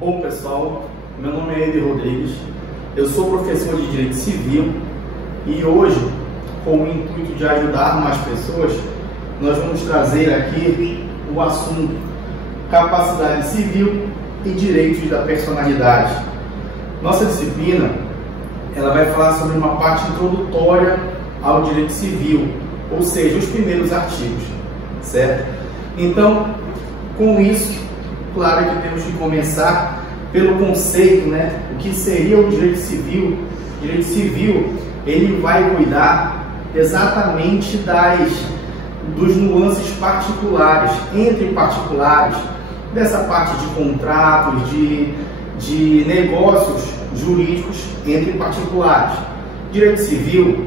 Bom pessoal, meu nome é Eder Rodrigues, eu sou professor de Direito Civil e hoje, com o intuito de ajudar mais pessoas, nós vamos trazer aqui o assunto Capacidade Civil e Direitos da Personalidade. Nossa disciplina ela vai falar sobre uma parte introdutória ao Direito Civil, ou seja, os primeiros artigos, certo? Então, com isso, claro que temos que começar pelo conceito, né? O que seria o direito civil? O direito civil, ele vai cuidar exatamente dos nuances particulares, entre particulares, dessa parte de contratos, de negócios jurídicos entre particulares. Direito civil,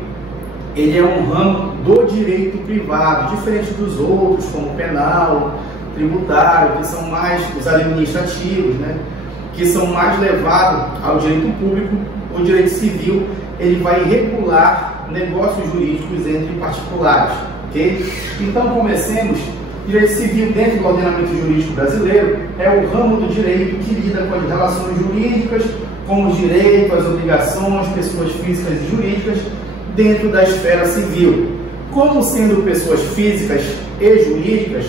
ele é um ramo do direito privado, diferente dos outros, como penal, tributário, que são mais os administrativos, né, que são mais levados ao direito público. O direito civil, ele vai regular negócios jurídicos entre particulares, ok? Então, comecemos. Direito civil dentro do ordenamento jurídico brasileiro é o ramo do direito que lida com as relações jurídicas, com os direitos, as obrigações, pessoas físicas e jurídicas dentro da esfera civil. Como sendo pessoas físicas e jurídicas,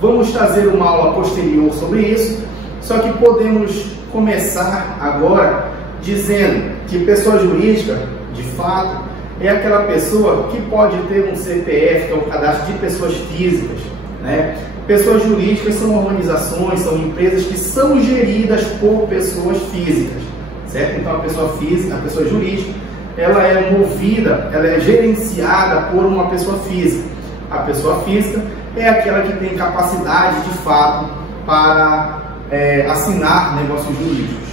vamos trazer uma aula posterior sobre isso, só que podemos começar agora dizendo que pessoa jurídica, de fato, é aquela pessoa que pode ter um CPF, que é o cadastro de pessoas físicas, né? Pessoas jurídicas são organizações, são empresas que são geridas por pessoas físicas, certo? Então a pessoa física, a pessoa jurídica, ela é movida, ela é gerenciada por uma pessoa física. A pessoa física é aquela que tem capacidade, de fato, para assinar negócios jurídicos.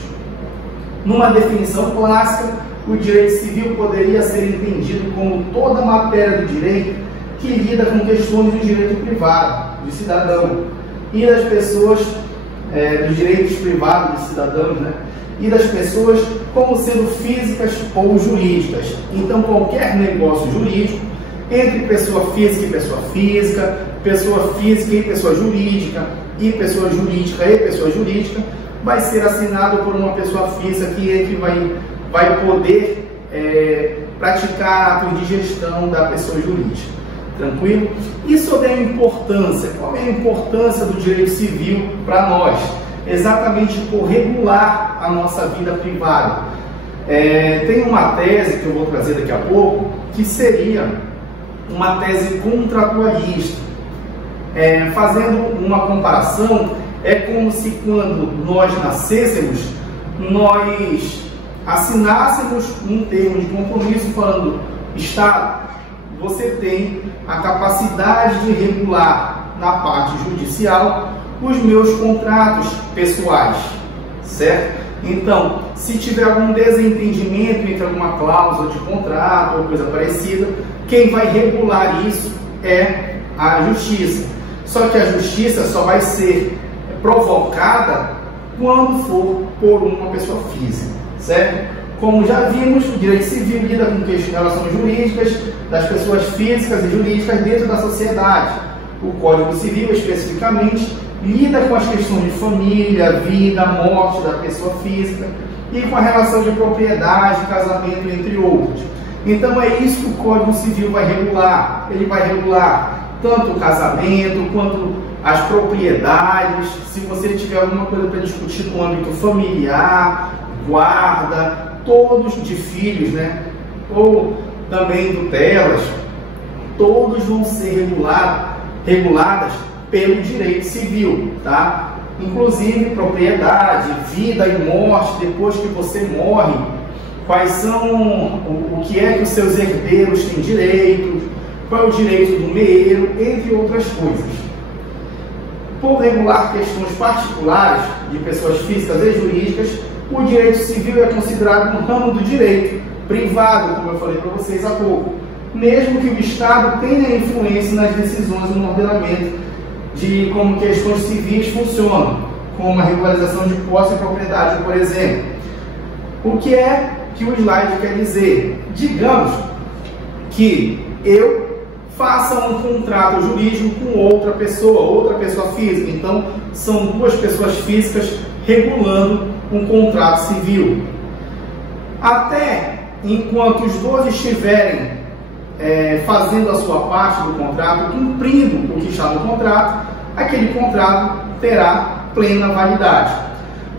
Numa definição clássica, o direito civil poderia ser entendido como toda matéria do direito que lida com questões do direito privado, do cidadão, e das pessoas, dos direitos privados dos cidadãos, né? E das pessoas como sendo físicas ou jurídicas. Então, qualquer negócio jurídico entre pessoa física e pessoa física, pessoa física e pessoa jurídica, e pessoa jurídica e pessoa jurídica, vai ser assinado por uma pessoa física que vai poder praticar atos de gestão da pessoa jurídica. Tranquilo? E sobre a importância, qual é a importância do direito civil para nós? Exatamente por regular a nossa vida privada. Tem uma tese que eu vou trazer daqui a pouco, que seria uma tese contratualista. Fazendo uma comparação, é como se quando nós nascêssemos, nós assinássemos um termo de compromisso falando: Estado, você tem a capacidade de regular na parte judicial os meus contratos pessoais, certo? Então, se tiver algum desentendimento entre alguma cláusula de contrato ou coisa parecida, quem vai regular isso é a justiça. Só que a justiça só vai ser provocada quando for por uma pessoa física, certo? Como já vimos, o direito civil lida com relações jurídicas das pessoas físicas e jurídicas dentro da sociedade. O Código Civil, especificamente, lida com as questões de família, vida, morte da pessoa física e com a relação de propriedade, casamento, entre outros. Então é isso que o Código Civil vai regular. Ele vai regular tanto o casamento quanto as propriedades. Se você tiver alguma coisa para discutir no âmbito familiar, guarda, todos de filhos, né? Ou também tutelas, todos vão ser reguladas pelo direito civil, tá? Inclusive propriedade, vida e morte, depois que você morre, quais são, o que é que os seus herdeiros têm direito, qual é o direito do meio, entre outras coisas. Por regular questões particulares de pessoas físicas e jurídicas, o direito civil é considerado um ramo do direito privado, como eu falei para vocês há pouco, mesmo que o Estado tenha influência nas decisões no ordenamento de como questões civis funcionam, como a regularização de posse e propriedade, por exemplo. O que é que o slide quer dizer? Digamos que eu faça um contrato jurídico com outra pessoa física. Então, são duas pessoas físicas regulando um contrato civil. Até enquanto os dois estiverem fazendo a sua parte do contrato, cumprindo o que está no contrato, aquele contrato terá plena validade.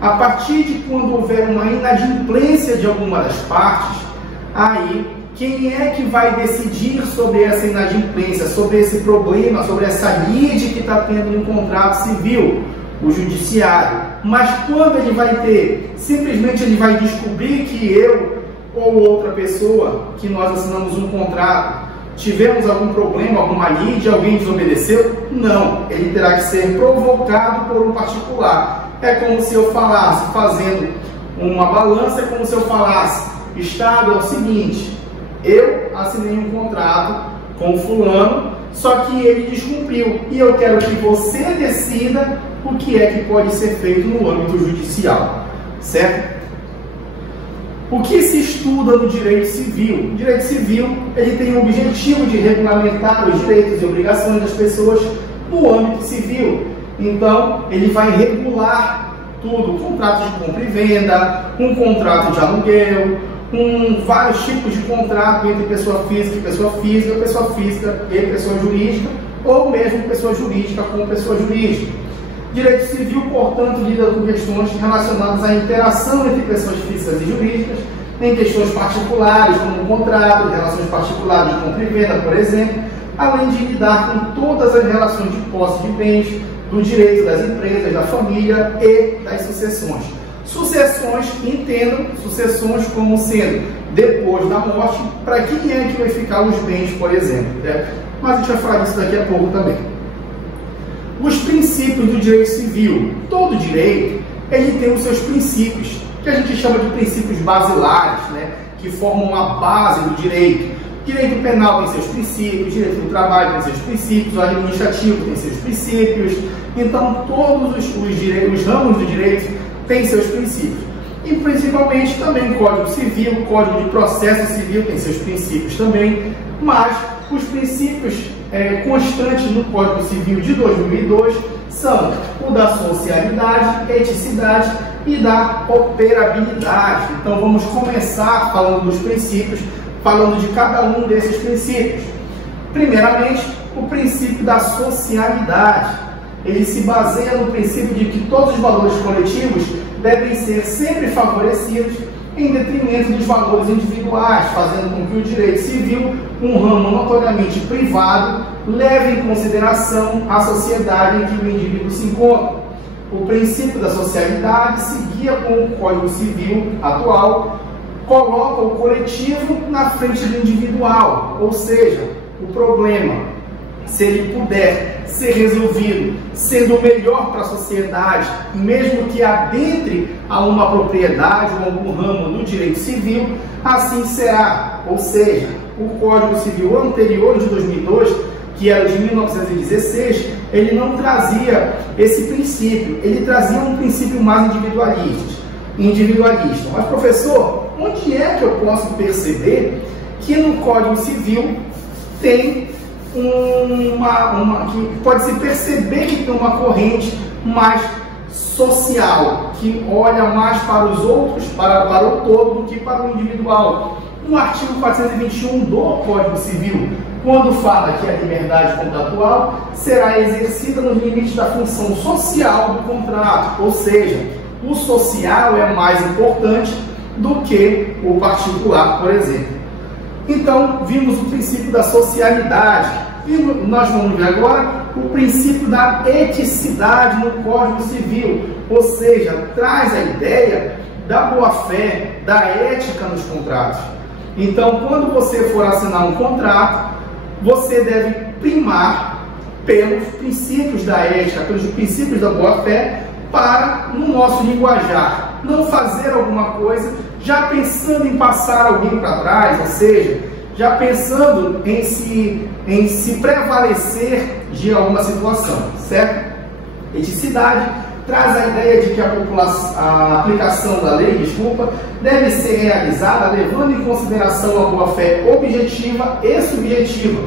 A partir de quando houver uma inadimplência de alguma das partes, aí quem é que vai decidir sobre essa inadimplência, sobre esse problema, sobre essa lide que está tendo no contrato civil? O judiciário. Mas quando ele vai ter? Simplesmente ele vai descobrir que eu ou outra pessoa que nós assinamos um contrato, tivemos algum problema, alguma lide, alguém desobedeceu? Não, ele terá que ser provocado por um particular. É como se eu falasse, fazendo uma balança, é como se eu falasse: Estado, é o seguinte, eu assinei um contrato com o fulano, só que ele descumpriu, e eu quero que você decida o que é que pode ser feito no âmbito judicial, certo? O que se estuda no direito civil? O direito civil, ele tem o objetivo de regulamentar os direitos e obrigações das pessoas no âmbito civil. Então, ele vai regular tudo: contratos de compra e venda, um contrato de aluguel, vários tipos de contrato entre pessoa física e pessoa física e pessoa jurídica, ou mesmo pessoa jurídica com pessoa jurídica. Direito civil, portanto, lida com questões relacionadas à interação entre pessoas físicas e jurídicas, em questões particulares, como o contrato, relações particulares de compra e venda, por exemplo, além de lidar com todas as relações de posse de bens, do direito das empresas, da família e das sucessões. Sucessões, entendam sucessões como sendo depois da morte, para quem é que vai ficar os bens, por exemplo, né? Mas a gente vai falar disso daqui a pouco também. Os princípios do direito civil. Todo direito, ele tem os seus princípios, que a gente chama de princípios basilares, né? Que formam a base do direito. Direito penal tem seus princípios, direito do trabalho tem seus princípios, o administrativo tem seus princípios. Então, todos os ramos do direito têm seus princípios. E, principalmente, também o Código Civil, o Código de Processo Civil tem seus princípios também, mas os princípios constantes no Código Civil de 2002 são o da socialidade, eticidade e da operabilidade. Então, vamos começar falando dos princípios, falando de cada um desses princípios. Primeiramente, o princípio da socialidade. Ele se baseia no princípio de que todos os valores coletivos devem ser sempre favorecidos em detrimento dos valores individuais, fazendo com que o direito civil, um ramo notoriamente privado, leve em consideração a sociedade em que o indivíduo se encontra. O princípio da socialidade se guia com o Código Civil atual, coloca o coletivo na frente do individual, ou seja, o problema, se ele puder ser resolvido sendo melhor para a sociedade, mesmo que adentre a uma propriedade ou algum ramo do direito civil, assim será. Ou seja, o Código Civil anterior de 2002, que era de 1916, ele não trazia esse princípio, ele trazia um princípio mais individualista. Mas, professor, onde é que eu posso perceber que no Código Civil tem que pode-se perceber que tem uma corrente mais social, que olha mais para os outros, para o todo, do que para o individual? No artigo 421 do Código Civil, quando fala que a liberdade contratual será exercida nos limites da função social do contrato, ou seja, o social é mais importante do que o particular, por exemplo. Então, vimos o princípio da socialidade. Nós vamos ver agora o princípio da eticidade no Código Civil, ou seja, traz a ideia da boa-fé, da ética nos contratos. Então, quando você for assinar um contrato, você deve primar pelos princípios da ética, pelos princípios da boa-fé, para, no nosso linguajar, não fazer alguma coisa já pensando em passar alguém para trás, ou seja, já pensando em se prevalecer de alguma situação, certo? Eticidade traz a ideia de que a aplicação da lei, deve ser realizada levando em consideração a boa-fé objetiva e subjetiva.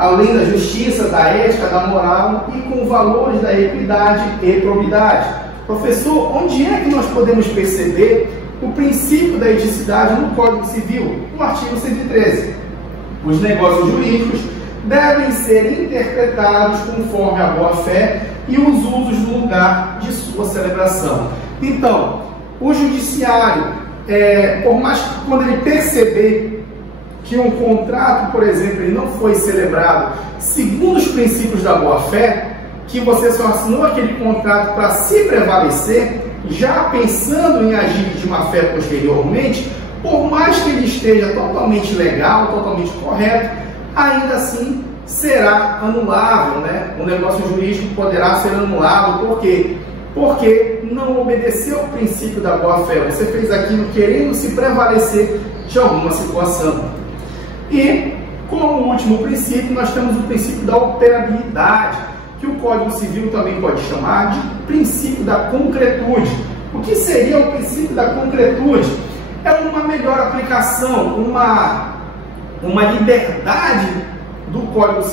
além da justiça, da ética, da moral e com valores da equidade e probidade. Professor, onde é que nós podemos perceber o princípio da eticidade no Código Civil? No artigo 113. Os negócios jurídicos devem ser interpretados conforme a boa-fé e os usos no lugar de sua celebração. Então, o judiciário, por mais que quando ele perceber que um contrato, por exemplo, ele não foi celebrado segundo os princípios da boa-fé, que você só assinou aquele contrato para se prevalecer, já pensando em agir de má-fé posteriormente, por mais que ele esteja totalmente legal, totalmente correto, ainda assim será anulável, né? O negócio jurídico poderá ser anulado. Por quê? Porque não obedeceu ao princípio da boa-fé. Você fez aquilo querendo se prevalecer de alguma situação. E, como último princípio, nós temos o princípio da operabilidade, que o Código Civil também pode chamar de princípio da concretude. O que seria o princípio da concretude? É uma melhor aplicação, uma liberdade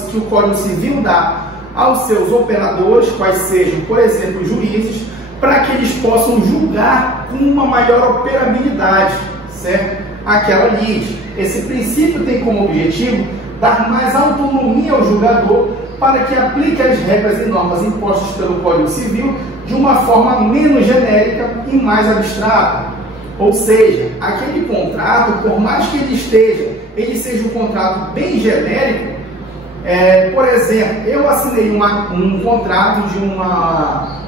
que o Código Civil dá aos seus operadores, quais sejam, por exemplo, juízes, para que eles possam julgar com uma maior operabilidade, certo? Aquela lide. Esse princípio tem como objetivo dar mais autonomia ao julgador para que aplique as regras e normas impostas pelo Código Civil de uma forma menos genérica e mais abstrata. Ou seja, aquele contrato, por mais que ele seja um contrato bem genérico, por exemplo, eu assinei um contrato de uma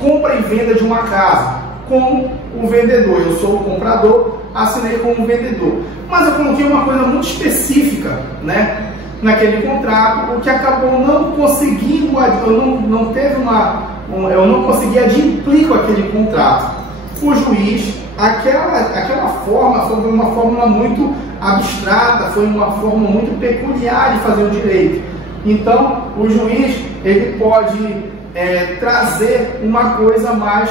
compra e venda de uma casa com o vendedor. Eu sou o comprador, assinei com o vendedor. Mas eu coloquei uma coisa muito específica, né, naquele contrato, o que acabou não conseguindo, eu não consegui adimplir com aquele contrato. O juiz, aquela forma foi uma fórmula muito abstrata, foi uma forma muito peculiar de fazer o direito. Então, o juiz ele pode trazer uma coisa mais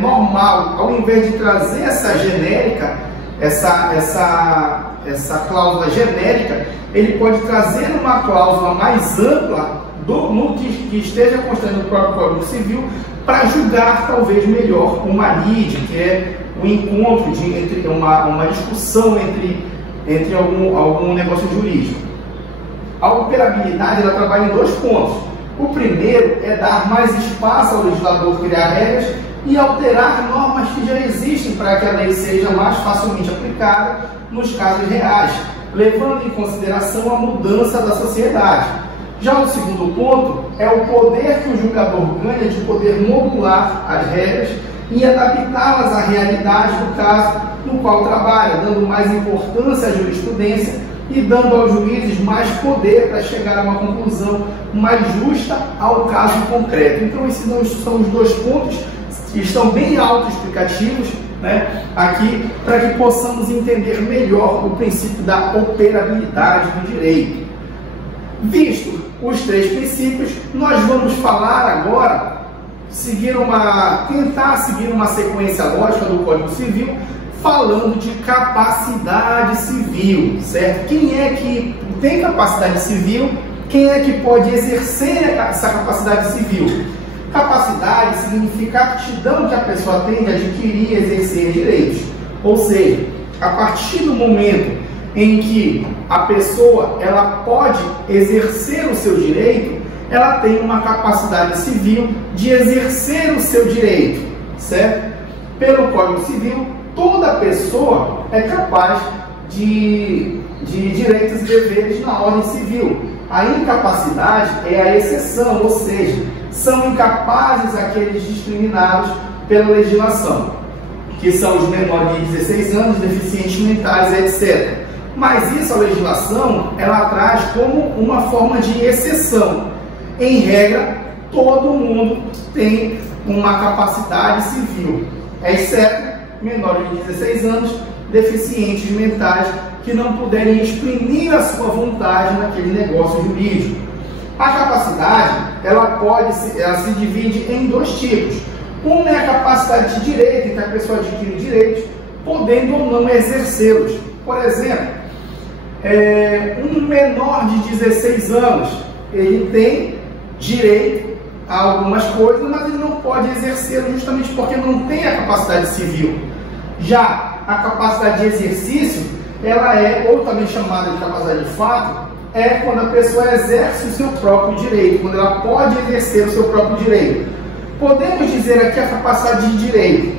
normal. Ao invés de trazer essa genérica, essa cláusula genérica, ele pode trazer uma cláusula mais ampla no que esteja constando no próprio Código Civil, para julgar talvez melhor uma lide, que é um encontro entre uma discussão entre algum negócio jurídico. A operabilidade ela trabalha em dois pontos. O primeiro é dar mais espaço ao legislador criar regras e alterar normas que já existem para que a lei seja mais facilmente aplicada nos casos reais, levando em consideração a mudança da sociedade. Já o segundo ponto é o poder que o julgador ganha de poder modular as regras e adaptá-las à realidade do caso no qual trabalha, dando mais importância à jurisprudência e dando aos juízes mais poder para chegar a uma conclusão mais justa ao caso concreto. Então, esses são os dois pontos que estão bem autoexplicativos, né, aqui, para que possamos entender melhor o princípio da operabilidade do direito. Visto os três princípios, nós vamos falar agora, tentar seguir uma sequência lógica do Código Civil, falando de capacidade civil, certo? Quem é que tem capacidade civil? Quem é que pode exercer essa capacidade civil? Capacidade significa a aptidão que a pessoa tem de adquirir e exercer direitos. Ou seja, a partir do momento em que a pessoa ela pode exercer o seu direito, ela tem uma capacidade civil de exercer o seu direito, certo? Pelo Código Civil, toda pessoa é capaz de direitos e deveres na ordem civil. A incapacidade é a exceção, ou seja, são incapazes aqueles discriminados pela legislação, que são os menores de 16 anos, deficientes mentais, etc. Mas isso, a legislação, ela traz como uma forma de exceção. Em regra, todo mundo tem uma capacidade civil, exceto menores de 16 anos, deficientes mentais, que não puderem exprimir a sua vontade naquele negócio jurídico. A capacidade, ela se divide em dois tipos. Uma é a capacidade de direito, em que a pessoa adquire direitos, podendo ou não exercê-los. Por exemplo, um menor de 16 anos, ele tem direito a algumas coisas, mas ele não pode exercer justamente porque não tem a capacidade civil. Já a capacidade de exercício, ela é, ou também chamada de capacidade de fato, é quando a pessoa exerce o seu próprio direito, quando ela pode exercer o seu próprio direito. Podemos dizer aqui a capacidade de direito,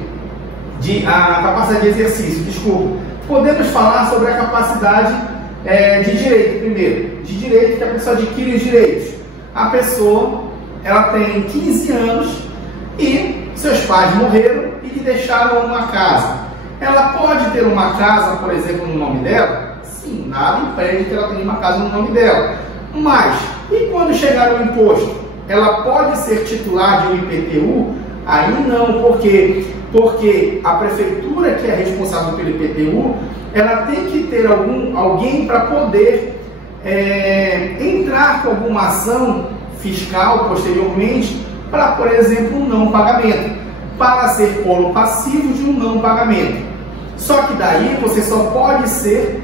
a capacidade de exercício, desculpa. Podemos falar sobre a capacidade de direito primeiro. De direito que a pessoa adquire os direitos. A pessoa, ela tem 15 anos e seus pais morreram e lhe deixaram uma casa. Ela pode ter uma casa, por exemplo, no nome dela? Sim, nada impede que ela tenha uma casa no nome dela. Mas, e quando chegar o imposto? Ela pode ser titular de um IPTU? Aí não, por quê? Porque a prefeitura, que é responsável pelo IPTU, ela tem que ter alguém para poder entrar com alguma ação fiscal posteriormente para, por exemplo, um não pagamento, para ser polo passivo de um não pagamento. Só que daí você só pode ser,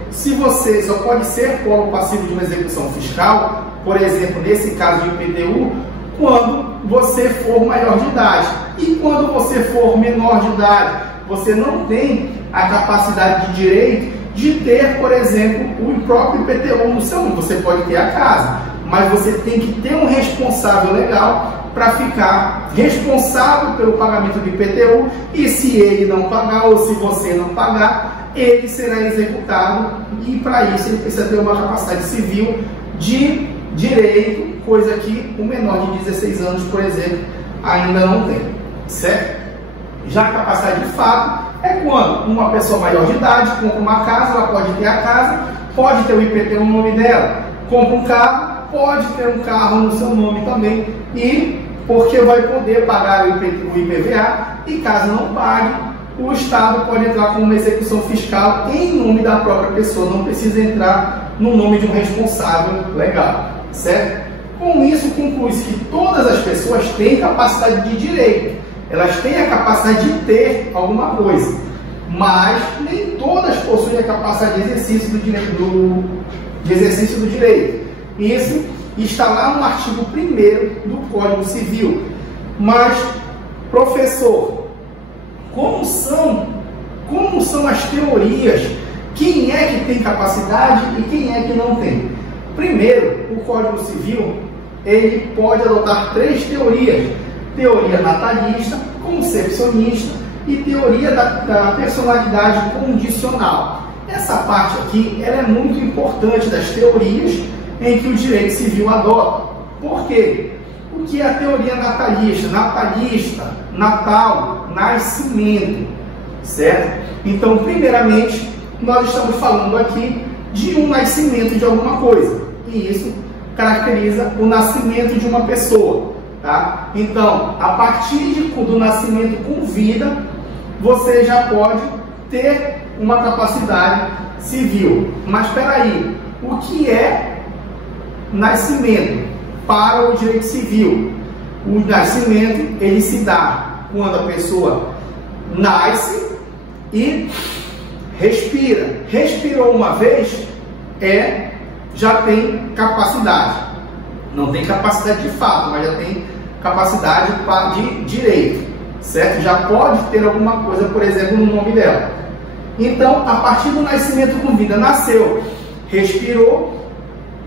polo passivo de uma execução fiscal, por exemplo, nesse caso de IPTU, quando você for maior de idade. E quando você for menor de idade, você não tem a capacidade de direito de ter, por exemplo, o próprio IPTU no seu nome. Você pode ter a casa, mas você tem que ter um responsável legal para ficar responsável pelo pagamento do IPTU, e se ele não pagar ou se você não pagar, ele será executado, e para isso ele precisa ter uma capacidade civil de direito, coisa que o menor de 16 anos, por exemplo, ainda não tem, certo? Já a capacidade de fato é quando uma pessoa maior de idade compra uma casa, ela pode ter a casa, pode ter o IPTU no nome dela, compra um carro, pode ter um carro no seu nome também, e porque vai poder pagar o IPVA, e caso não pague, o Estado pode entrar com uma execução fiscal em nome da própria pessoa, não precisa entrar no nome de um responsável legal, certo? Com isso, conclui-se que todas as pessoas têm capacidade de direito, elas têm a capacidade de ter alguma coisa, mas nem todas possuem a capacidade de exercício do direito. Isso está lá no artigo 1º do Código Civil. Mas, professor, como são as teorias? Quem é que tem capacidade e quem é que não tem? Primeiro, o Código Civil, ele pode adotar 3 teorias: teoria natalista, concepcionista e teoria da personalidade condicional. Essa parte aqui, ela é muito importante das teorias em que o direito civil adota. Por quê? O que é a teoria natalista? Natal, nascimento, certo? Então, primeiramente, nós estamos falando aqui de um nascimento de alguma coisa, e isso caracteriza o nascimento de uma pessoa, tá? Então, a partir do nascimento com vida, você já pode ter uma capacidade civil. Mas espera aí, o que é nascimento para o direito civil? O nascimento, ele se dá quando a pessoa nasce e respira. Respirou uma vez, já tem capacidade. Não tem capacidade de fato, mas já tem capacidade de direito, certo? Já pode ter alguma coisa, por exemplo, no nome dela. Então, a partir do nascimento com vida, nasceu, respirou,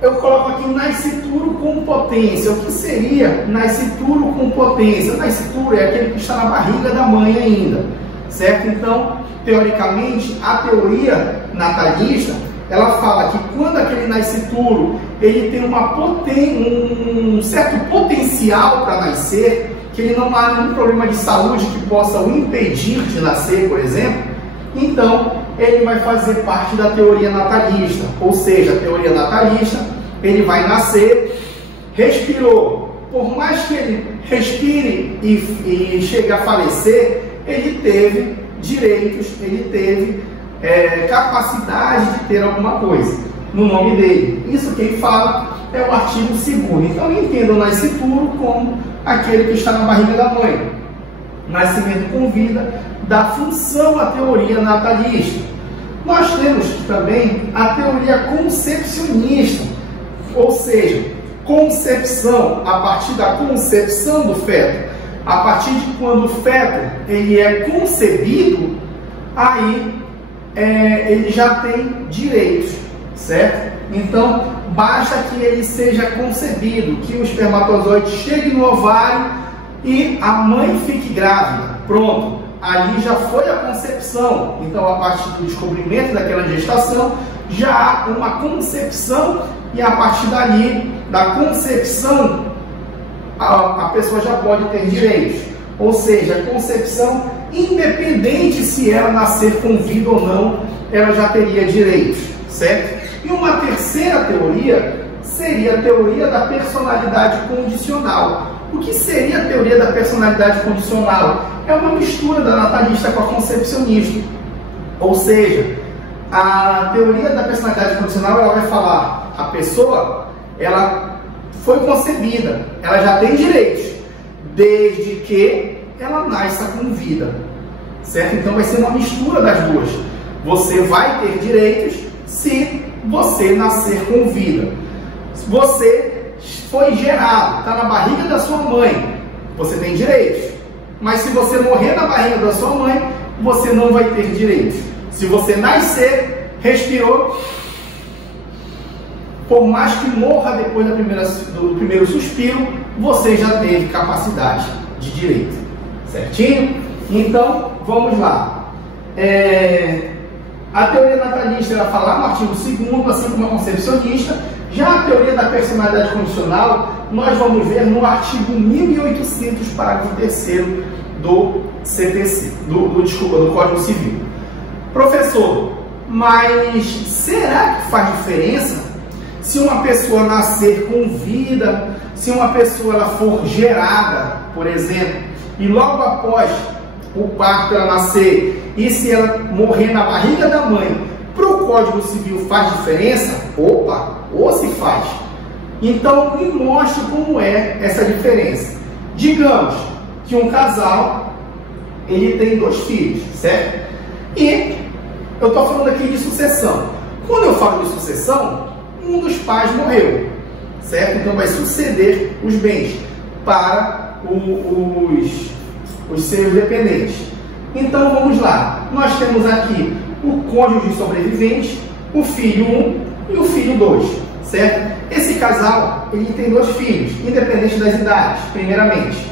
eu coloco aqui nascituro com potência. O que seria nascituro com potência? Nascituro é aquele que está na barriga da mãe ainda, certo? Então, teoricamente, a teoria natalista, ela fala que quando aquele nascituro, ele tem um certo potencial para nascer, que ele não há nenhum problema de saúde que possa o impedir de nascer, por exemplo, então ele vai fazer parte da teoria natalista. Ou seja, a teoria natalista, ele vai nascer, respirou, por mais que ele respire e chegue a falecer, ele teve direitos, ele teve capacidade de ter alguma coisa no nome dele. Isso quem fala é o artigo 2º. Então entenda o nascituro como aquele que está na barriga da mãe. Nascimento com vida dá função à teoria natalista. Nós temos também a teoria concepcionista, ou seja, concepção a partir da concepção do feto. A partir de quando o feto ele é concebido, aí ele já tem direitos, certo? Então, basta que ele seja concebido, que o espermatozoide chegue no ovário e a mãe fique grávida. Pronto, ali já foi a concepção. Então, a partir do descobrimento daquela gestação, já há uma concepção e a partir dali, da concepção, a pessoa já pode ter direitos. Ou seja, a concepção, independente se ela nascer com vida ou não, ela já teria direitos, certo? E uma terceira teoria seria a teoria da personalidade condicional. O que seria a teoria da personalidade condicional? É uma mistura da natalista com a concepcionista. Ou seja, a teoria da personalidade condicional ela vai falar a pessoa, ela foi concebida, ela já tem direitos, desde que ela nasça com vida, certo? Então vai ser uma mistura das duas. Você vai ter direitos se você nascer com vida. Se você foi gerado, está na barriga da sua mãe, você tem direitos. Mas se você morrer na barriga da sua mãe, você não vai ter direitos. Se você nascer, respirou, por mais que morra depois do primeiro suspiro, você já teve capacidade de direito. Certinho? Então, vamos lá. A teoria natalista ela fala lá no artigo 2º, assim como a concepcionista. Já a teoria da personalidade condicional, nós vamos ver no artigo 1800, parágrafo 3º do CTC, do Código Civil. Professor, mas será que faz diferença se uma pessoa nascer com vida, se uma pessoa ela for gerada, por exemplo, e logo após o parto ela nascer, e se ela morrer na barriga da mãe, para o Código Civil faz diferença? Opa, ou se faz. Então, me mostre como é essa diferença. Digamos que um casal, ele tem 2 filhos, certo? E eu estou falando aqui de sucessão. Quando eu falo de sucessão, um dos pais morreu, certo? Então vai suceder os bens para os seus dependentes. Então vamos lá. Nós temos aqui o cônjuge sobrevivente, o filho 1 e o filho 2, certo? Esse casal, ele tem 2 filhos, independente das idades, primeiramente.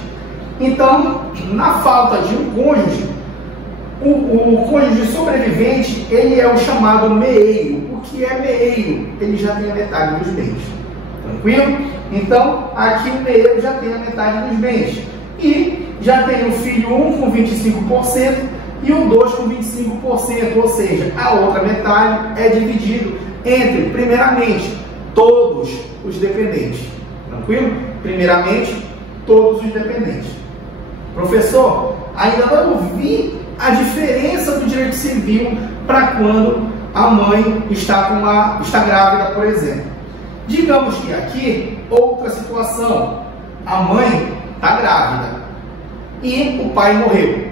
Então, na falta de um cônjuge, o cônjuge sobrevivente, ele é o chamado meeiro. O que é meeiro? Ele já tem a metade dos bens. Tranquilo? Então, aqui o meeiro já tem a metade dos bens. E já tem o filho 1 com 25% e o 2 com 25%. Ou seja, a outra metade é dividido entre, primeiramente, todos os dependentes. Tranquilo? Primeiramente, todos os dependentes. Professor, ainda não vi a diferença do direito civil para quando a mãe está grávida, por exemplo. Digamos que aqui, outra situação, a mãe está grávida e o pai morreu.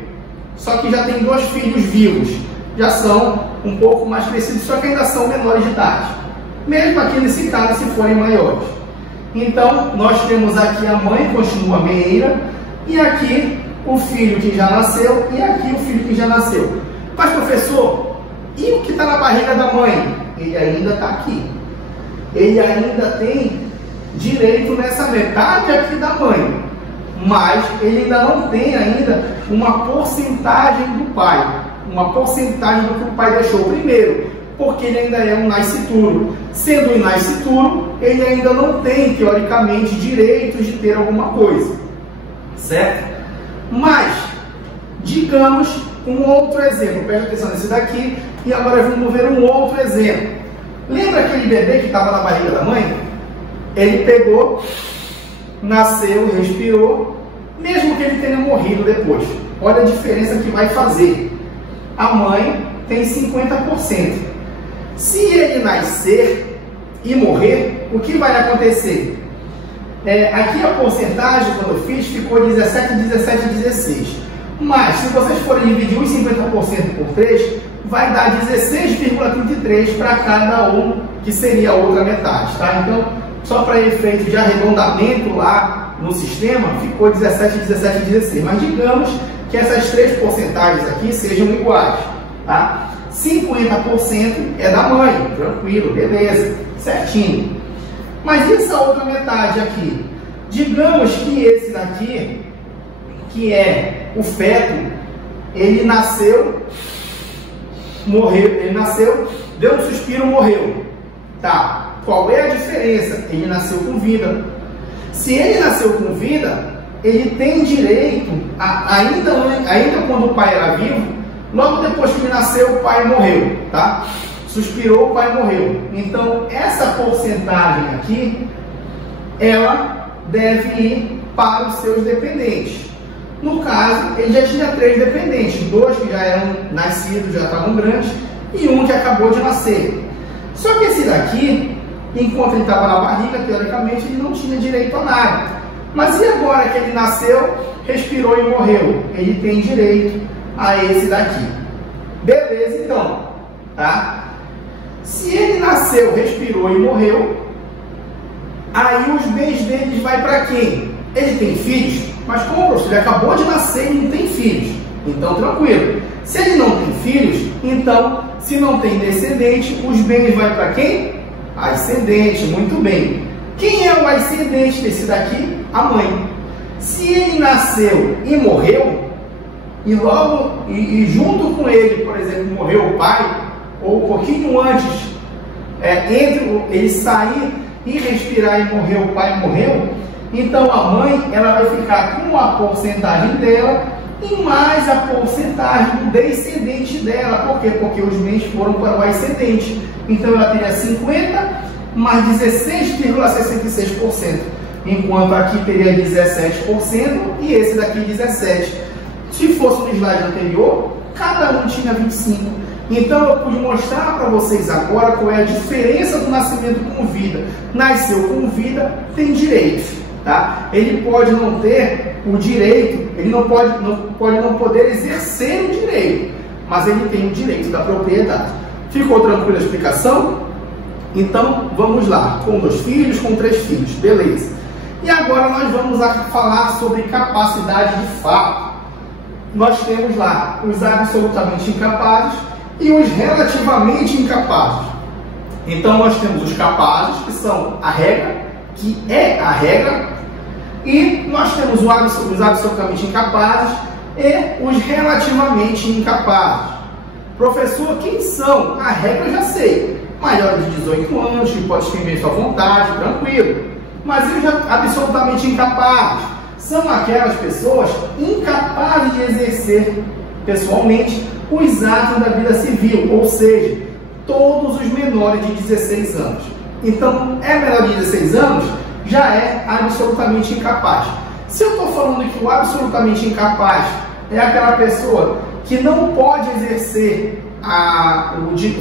Só que já tem 2 filhos vivos, já são um pouco mais crescidos, só que ainda são menores de idade. Mesmo aqui nesse caso, se forem maiores. Então, nós temos aqui a mãe continua meeira e aqui o filho que já nasceu e aqui o filho que já nasceu. Mas, professor, e o que está na barriga da mãe? Ele ainda está aqui. Ele ainda tem direito nessa metade aqui da mãe. Mas ele ainda não tem ainda uma porcentagem do pai. Uma porcentagem do que o pai deixou primeiro. Porque ele ainda é um nascituro. Sendo um nascituro, ele ainda não tem, teoricamente, direitos de ter alguma coisa. Certo? Mas, digamos, um outro exemplo. Preste atenção nesse daqui. E agora vamos ver um outro exemplo. Lembra aquele bebê que estava na barriga da mãe? Ele pegou, nasceu, respirou, mesmo que ele tenha morrido depois. Olha a diferença que vai fazer. A mãe tem 50%. Se ele nascer e morrer, o que vai acontecer? Aqui a porcentagem, quando eu fiz, ficou 17, 17, 16. Mas, se vocês forem dividir os 50% por 3, vai dar 16,33 para cada um, que seria a outra metade, tá? Então, só para efeito de arredondamento lá no sistema, ficou 17, 17 e 16. Mas digamos que essas três porcentagens aqui sejam iguais, tá? 50% é da mãe, tranquilo, beleza, certinho. Mas e essa outra metade aqui? Digamos que esse daqui, que é o feto, ele nasceu, morreu, deu um suspiro, morreu. Tá, qual é a diferença? Ele nasceu com vida. Se ele nasceu com vida, ele tem direito, ainda quando o pai era vivo, logo depois que ele nasceu, o pai morreu, tá? Suspirou, o pai morreu. Então, essa porcentagem aqui, ela deve ir para os seus dependentes. No caso, ele já tinha 3 dependentes, 2 que já eram nascidos, já estavam grandes, e um que acabou de nascer. Só que esse daqui, enquanto ele estava na barriga, teoricamente, ele não tinha direito a nada. Mas e agora que ele nasceu, respirou e morreu? Ele tem direito a esse daqui. Beleza, então, tá? Se ele nasceu, respirou e morreu, aí os bens deles vai para quem? Ele tem filhos, mas como o professor acabou de nascer e não tem filhos, então tranquilo. Se ele não tem filhos, então, se não tem descendente, os bens vai para quem? Ascendente, muito bem. Quem é o ascendente desse daqui? A mãe. Se ele nasceu e morreu, e logo, e junto com ele, por exemplo, morreu o pai, ou um pouquinho antes, entre ele sair e respirar e morrer, o pai morreu, então a mãe, ela vai ficar com a porcentagem dela e mais a porcentagem do descendente dela. Por quê? Porque os bens foram para o ascendente. Então ela teria 50 mais 16,66%, enquanto aqui teria 17% e esse daqui 17%. Se fosse no slide anterior, cada um tinha 25%. Então eu pude mostrar para vocês agora qual é a diferença do nascimento com vida. Nasceu com vida, tem direitos, tá? Ele pode não ter o direito, ele não poder exercer o direito, mas ele tem o direito da propriedade. Ficou tranquila a explicação? Então vamos lá, com 2 filhos, com 3 filhos, beleza. E agora nós vamos falar sobre capacidade de fato. Nós temos lá os absolutamente incapazes e os relativamente incapazes. Então nós temos os capazes, que são a regra, que é a regra, e nós temos os absolutamente incapazes e os relativamente incapazes. Professor, quem são? A regra eu já sei. Maiores de 18 anos, que pode escrever sua vontade, tranquilo. Mas e os absolutamente incapazes? São aquelas pessoas incapazes de exercer pessoalmente os atos da vida civil, ou seja, todos os menores de 16 anos. Então, é menor de 16 anos, já é absolutamente incapaz. Se eu estou falando que o absolutamente incapaz é aquela pessoa que não pode exercer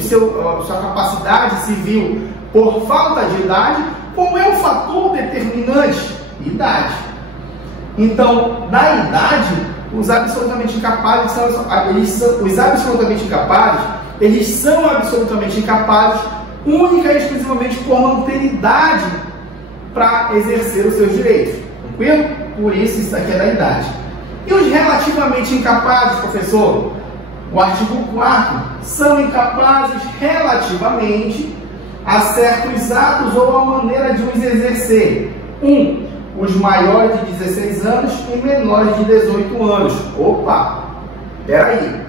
sua capacidade civil por falta de idade, como é o fator determinante? Idade. Então, da idade, os absolutamente incapazes eles são absolutamente incapazes única e exclusivamente por não ter idade para exercer os seus direitos. Tranquilo? Por isso aqui é da idade. E os relativamente incapazes, professor? O artigo 4º, são incapazes relativamente a certos atos ou a maneira de os exercer. 1. Os maiores de 16 anos e menores de 18 anos. Opa! Peraí.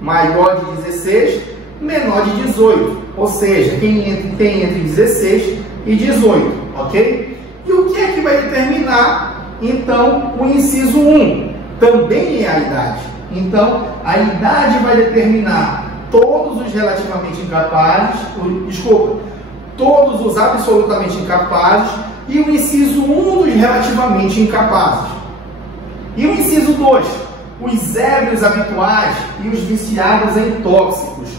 Maior de 16, menor de 18. Ou seja, quem tem entre 16 e 18. Ok? E o que é que vai determinar, então, o inciso 1? Também é a idade. Então, a idade vai determinar todos os relativamente incapazes, todos os absolutamente incapazes e o inciso 1 dos relativamente incapazes. E o inciso 2, os ébrios habituais e os viciados em tóxicos.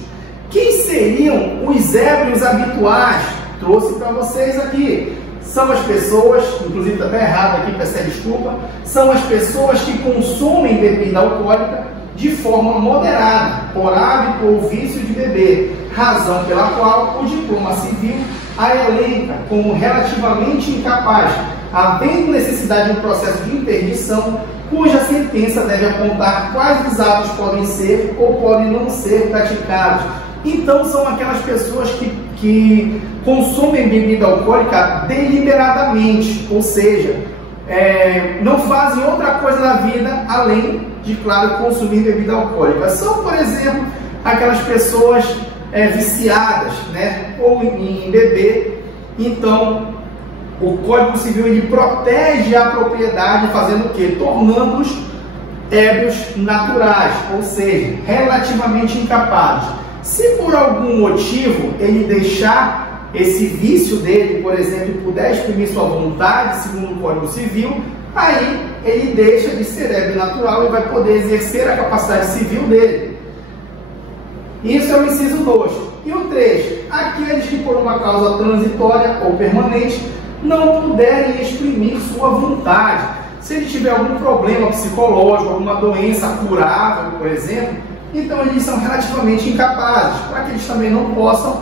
Quem seriam os ébrios habituais? Trouxe para vocês aqui. são as pessoas, inclusive está até errado aqui, peço desculpa, são as pessoas que consomem bebida alcoólica de forma moderada, por hábito ou vício de beber, razão pela qual o diploma civil a elenca como relativamente incapaz, havendo necessidade de um processo de interdição, cuja sentença deve apontar quais os atos podem ser ou podem não ser praticados. Então, são aquelas pessoas que consomem bebida alcoólica deliberadamente, ou seja, não fazem outra coisa na vida além de, claro, consumir bebida alcoólica. São, por exemplo, aquelas pessoas viciadas, né, ou em beber. Então, o Código Civil ele protege a propriedade, fazendo o quê? Tornando-os ébrios naturais, ou seja, relativamente incapazes. Se por algum motivo ele deixar esse vício dele, por exemplo, puder exprimir sua vontade, segundo o Código Civil, aí ele deixa de ser ébrio natural e vai poder exercer a capacidade civil dele. Isso é o inciso 2. E o 3, aqueles que por uma causa transitória ou permanente não puderem exprimir sua vontade. Se ele tiver algum problema psicológico, alguma doença curável, por exemplo, então eles são relativamente incapazes, para que eles também não possam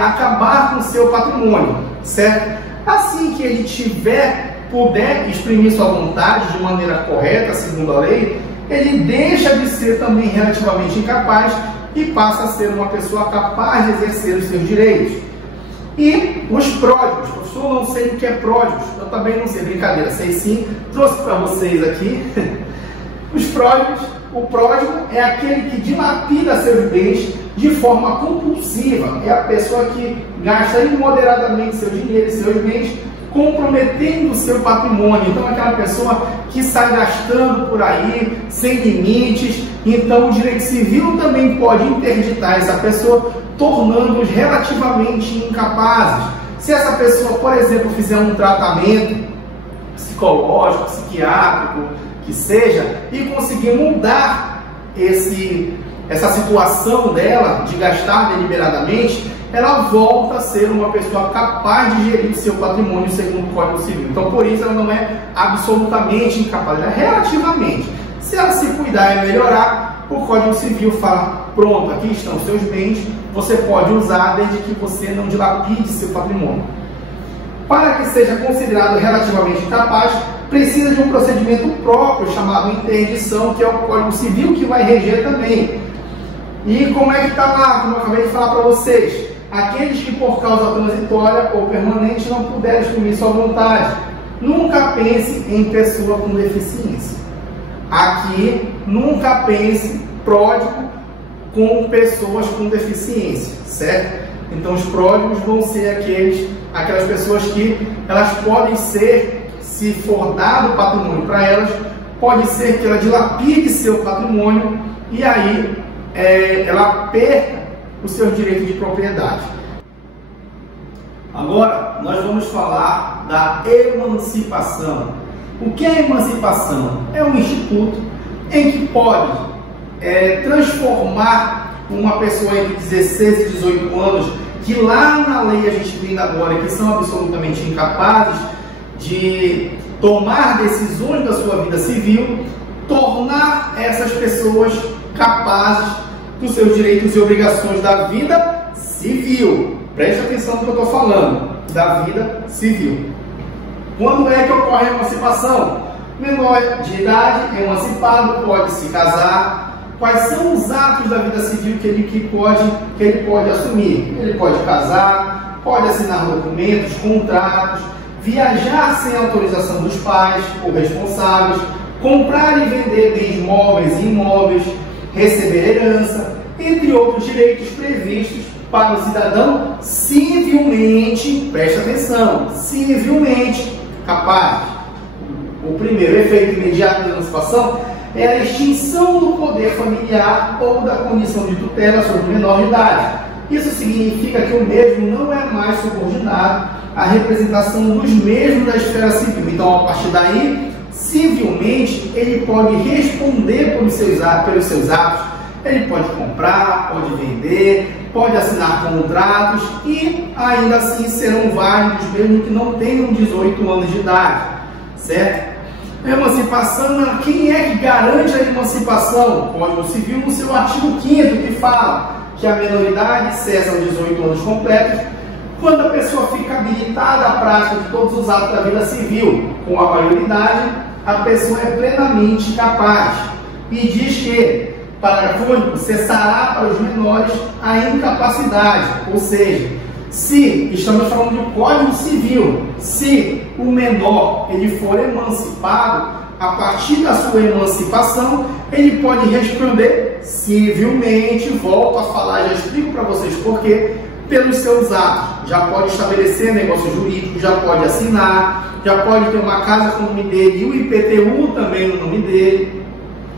acabar com o seu patrimônio, certo? Assim que ele puder exprimir sua vontade de maneira correta, segundo a lei, ele deixa de ser também relativamente incapaz e passa a ser uma pessoa capaz de exercer os seus direitos. E os pródigos, professor, não sei o que é pródigos, eu também não sei, brincadeira, sei sim, trouxe para vocês aqui. Os pródigos, o pródigo é aquele que dilapida seus bens de forma compulsiva, é a pessoa que gasta imoderadamente seu dinheiro e seus bens, comprometendo o seu patrimônio. Então, aquela pessoa que sai gastando por aí, sem limites. Então, o direito civil também pode interditar essa pessoa, tornando-os relativamente incapazes. Se essa pessoa, por exemplo, fizer um tratamento psicológico, psiquiátrico, que seja, e conseguir mudar essa situação dela de gastar deliberadamente, ela volta a ser uma pessoa capaz de gerir o seu patrimônio segundo o Código Civil. Então, por isso, ela não é absolutamente incapaz, ela é relativamente. Se ela se cuidar e melhorar, o Código Civil fala, pronto, aqui estão os seus bens, você pode usar desde que você não dilapide seu patrimônio. Para que seja considerado relativamente incapaz, precisa de um procedimento próprio chamado interdição, que é o Código Civil que vai reger também. E como é que está lá, como eu acabei de falar para vocês? Aqueles que por causa transitória ou permanente não puderem exprimir sua vontade. Nunca pense em pessoa com deficiência. Aqui, nunca pense pródigo com pessoas com deficiência, certo? Então, os pródigos vão ser aquelas pessoas que elas podem ser, se for dado patrimônio para elas, pode ser que ela dilapide seu patrimônio e aí ela perca os seus direitos de propriedade. Agora, nós vamos falar da emancipação. O que é emancipação? É um instituto em que pode transformar uma pessoa entre 16 e 18 anos, que lá na lei a gente vem agora, que são absolutamente incapazes de tomar decisões da sua vida civil, tornar essas pessoas capazes dos seus direitos e obrigações da vida civil. Preste atenção no que eu estou falando, da vida civil. Quando é que ocorre a emancipação? Menor de idade, emancipado, pode se casar. Quais são os atos da vida civil que ele pode assumir? Ele pode casar, pode assinar documentos, contratos, viajar sem autorização dos pais ou responsáveis, comprar e vender bens móveis e imóveis, receber herança, entre outros direitos previstos para o cidadão civilmente, preste atenção, civilmente capaz. O primeiro efeito imediato da emancipação é a extinção do poder familiar ou da condição de tutela sobre o menor de idade. Isso significa que o mesmo não é mais subordinado à representação dos mesmos da esfera civil. Então, a partir daí, civilmente, ele pode responder pelos seus atos, Ele pode comprar, pode vender, pode assinar contratos e ainda assim serão válidos mesmo que não tenham 18 anos de idade, certo? A emancipação, quem é que garante a emancipação? O Código Civil, no seu artigo 5º, que fala que a menoridade cessa aos 18 anos completos, quando a pessoa fica habilitada à prática de todos os atos da vida civil. Com a maioridade, a pessoa é plenamente capaz. E diz que, parágrafo único, cessará para os menores a incapacidade. Ou seja, se estamos falando do Código Civil, se o menor ele for emancipado, a partir da sua emancipação, ele pode responder civilmente. Volto a falar, já explico para vocês por quê. Pelos seus atos, já pode estabelecer negócio jurídico, já pode assinar, já pode ter uma casa com o nome dele e o IPTU também no nome dele,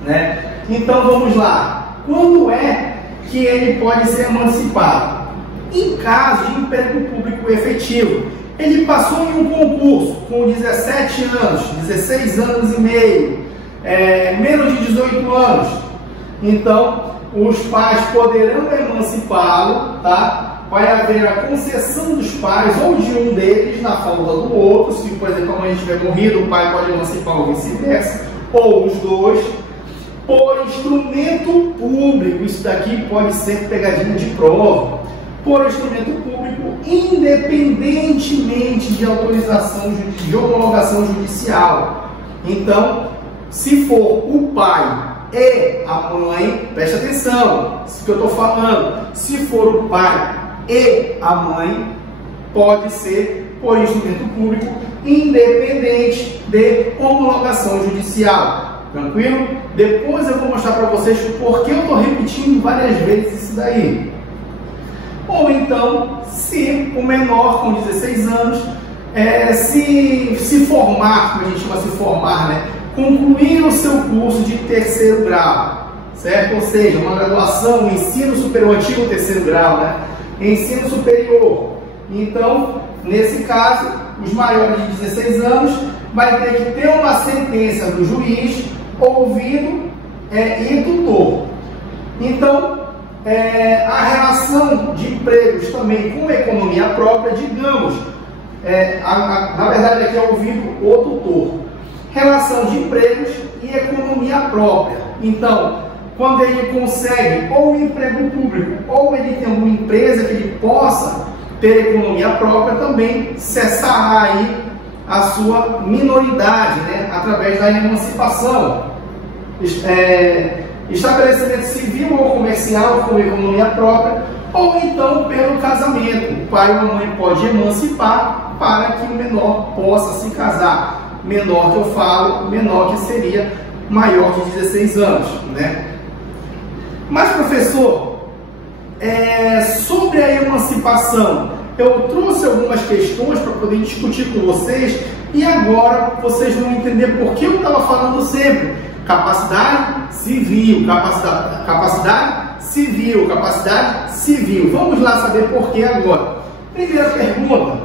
né? Então vamos lá. Quando é que ele pode ser emancipado? Em caso de emprego público efetivo. Ele passou em um concurso com 17 anos, 16 anos e meio, menos de 18 anos. Então, os pais poderão emancipá-lo, tá? Vai haver a concessão dos pais ou de um deles na falta do outro. Se, por exemplo, a mãe tiver morrido, o pai pode emancipar ou vice-versa, ou os dois, por instrumento público. Isso daqui pode ser pegadinha de prova. Por instrumento público, independentemente de autorização de homologação judicial. Então, se for o pai e a mãe, preste atenção, isso que eu estou falando, se for o pai e a mãe, pode ser por instrumento público, independente de homologação judicial. Tranquilo? Depois eu vou mostrar para vocês por que eu estou repetindo várias vezes isso daí. Ou então, se o menor com 16 anos se formar, como a gente chama se formar, né? Concluir o seu curso de terceiro grau, certo? Ou seja, uma graduação, um ensino superior, antigo terceiro grau, né? Ensino superior. Então, nesse caso, os maiores de 16 anos vai ter que ter uma sentença do juiz, ouvido e tutor. Então, a relação de empregos também com a economia própria, digamos, na verdade aqui é ouvido o tutor. Relação de empregos e economia própria. Então, quando ele consegue ou um emprego público, ou ele tem alguma empresa que ele possa ter economia própria, também cessará aí a sua minoridade, né, através da emancipação. Estabelecimento civil ou comercial com economia própria, ou então pelo casamento. O pai ou a mãe pode emancipar para que o menor possa se casar. Menor que eu falo, menor que seria maior de 16 anos, né? Mas, professor, sobre a emancipação, eu trouxe algumas questões para poder discutir com vocês e agora vocês vão entender por que eu estava falando sempre capacidade civil, capacidade civil, capacidade civil. Vamos lá saber por que agora. Primeira pergunta: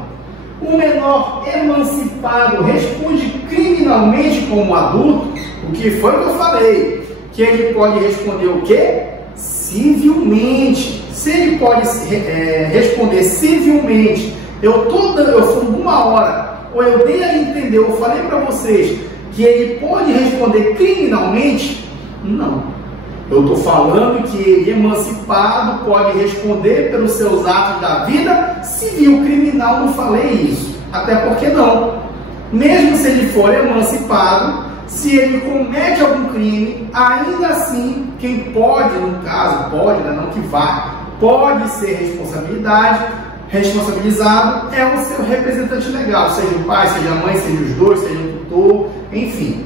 o menor emancipado responde criminalmente como adulto? O que foi que eu falei? Que ele pode responder o quê? Civilmente. Se ele pode responder civilmente, eu fui uma hora, ou eu dei a entender, eu falei para vocês que ele pode responder criminalmente? Não. Eu estou falando que ele, emancipado, pode responder pelos seus atos da vida civil. Criminal, não falei isso. Até porque não. Mesmo se ele for emancipado, se ele comete algum crime, ainda assim, quem pode, no caso, pode, né, não que vá, pode ser responsabilizado é o seu representante legal, seja o pai, seja a mãe, seja os dois, seja o tutor, enfim.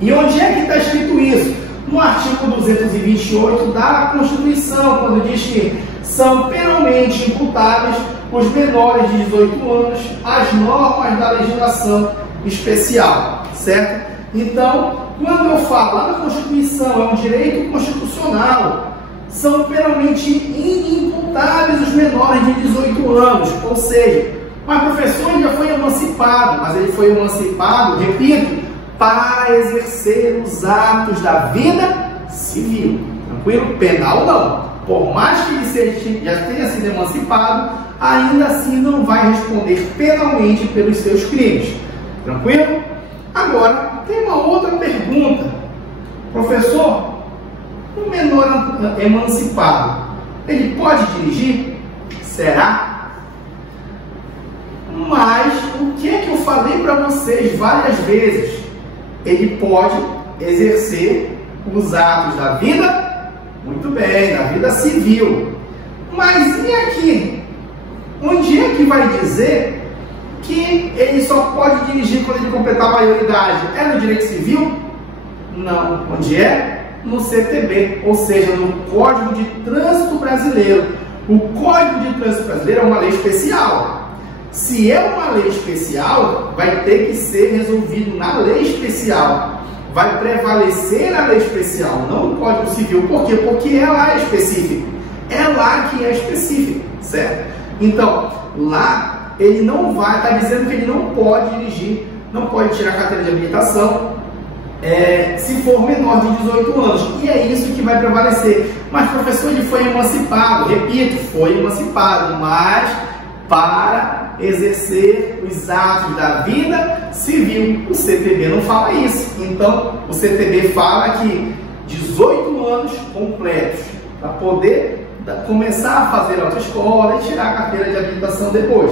E onde é que está escrito isso? No artigo 228 da Constituição, quando diz que são penalmente imputáveis os menores de 18 anos às normas da legislação especial, certo? Então, quando eu falo lá na Constituição, é um direito constitucional, são penalmente inimputáveis os menores de 18 anos, ou seja, mas professor, ele já foi emancipado, mas ele foi emancipado, repito, para exercer os atos da vida civil, Tranquilo? Penal não. Por mais que ele já tenha sido emancipado, ainda assim não vai responder penalmente pelos seus crimes. Tranquilo? Agora, tem uma outra pergunta. Professor, um menor emancipado, ele pode dirigir? Será? Mas o que é que eu falei para vocês várias vezes? Ele pode exercer os atos da vida, muito bem, da vida civil. Mas e aqui? Onde é que vai dizer que ele só pode dirigir quando ele completar a maioridade? É no direito civil? Não. Onde é? No CTB, ou seja, no Código de Trânsito Brasileiro. O Código de Trânsito Brasileiro é uma lei especial. Se é uma lei especial, vai ter que ser resolvido na lei especial. Vai prevalecer a lei especial, não o Código Civil. Por quê? Porque é lá específico. É lá que é específico, certo? Então, lá ele não vai, está dizendo que ele não pode dirigir, não pode tirar a carteira de habilitação, se for menor de 18 anos. E é isso que vai prevalecer. Mas, professor, ele foi emancipado. Repito, foi emancipado, mas para exercer os atos da vida civil. O CTB não fala isso. Então, o CTB fala que 18 anos completos para poder começar a fazer autoescola e tirar a carteira de habilitação depois.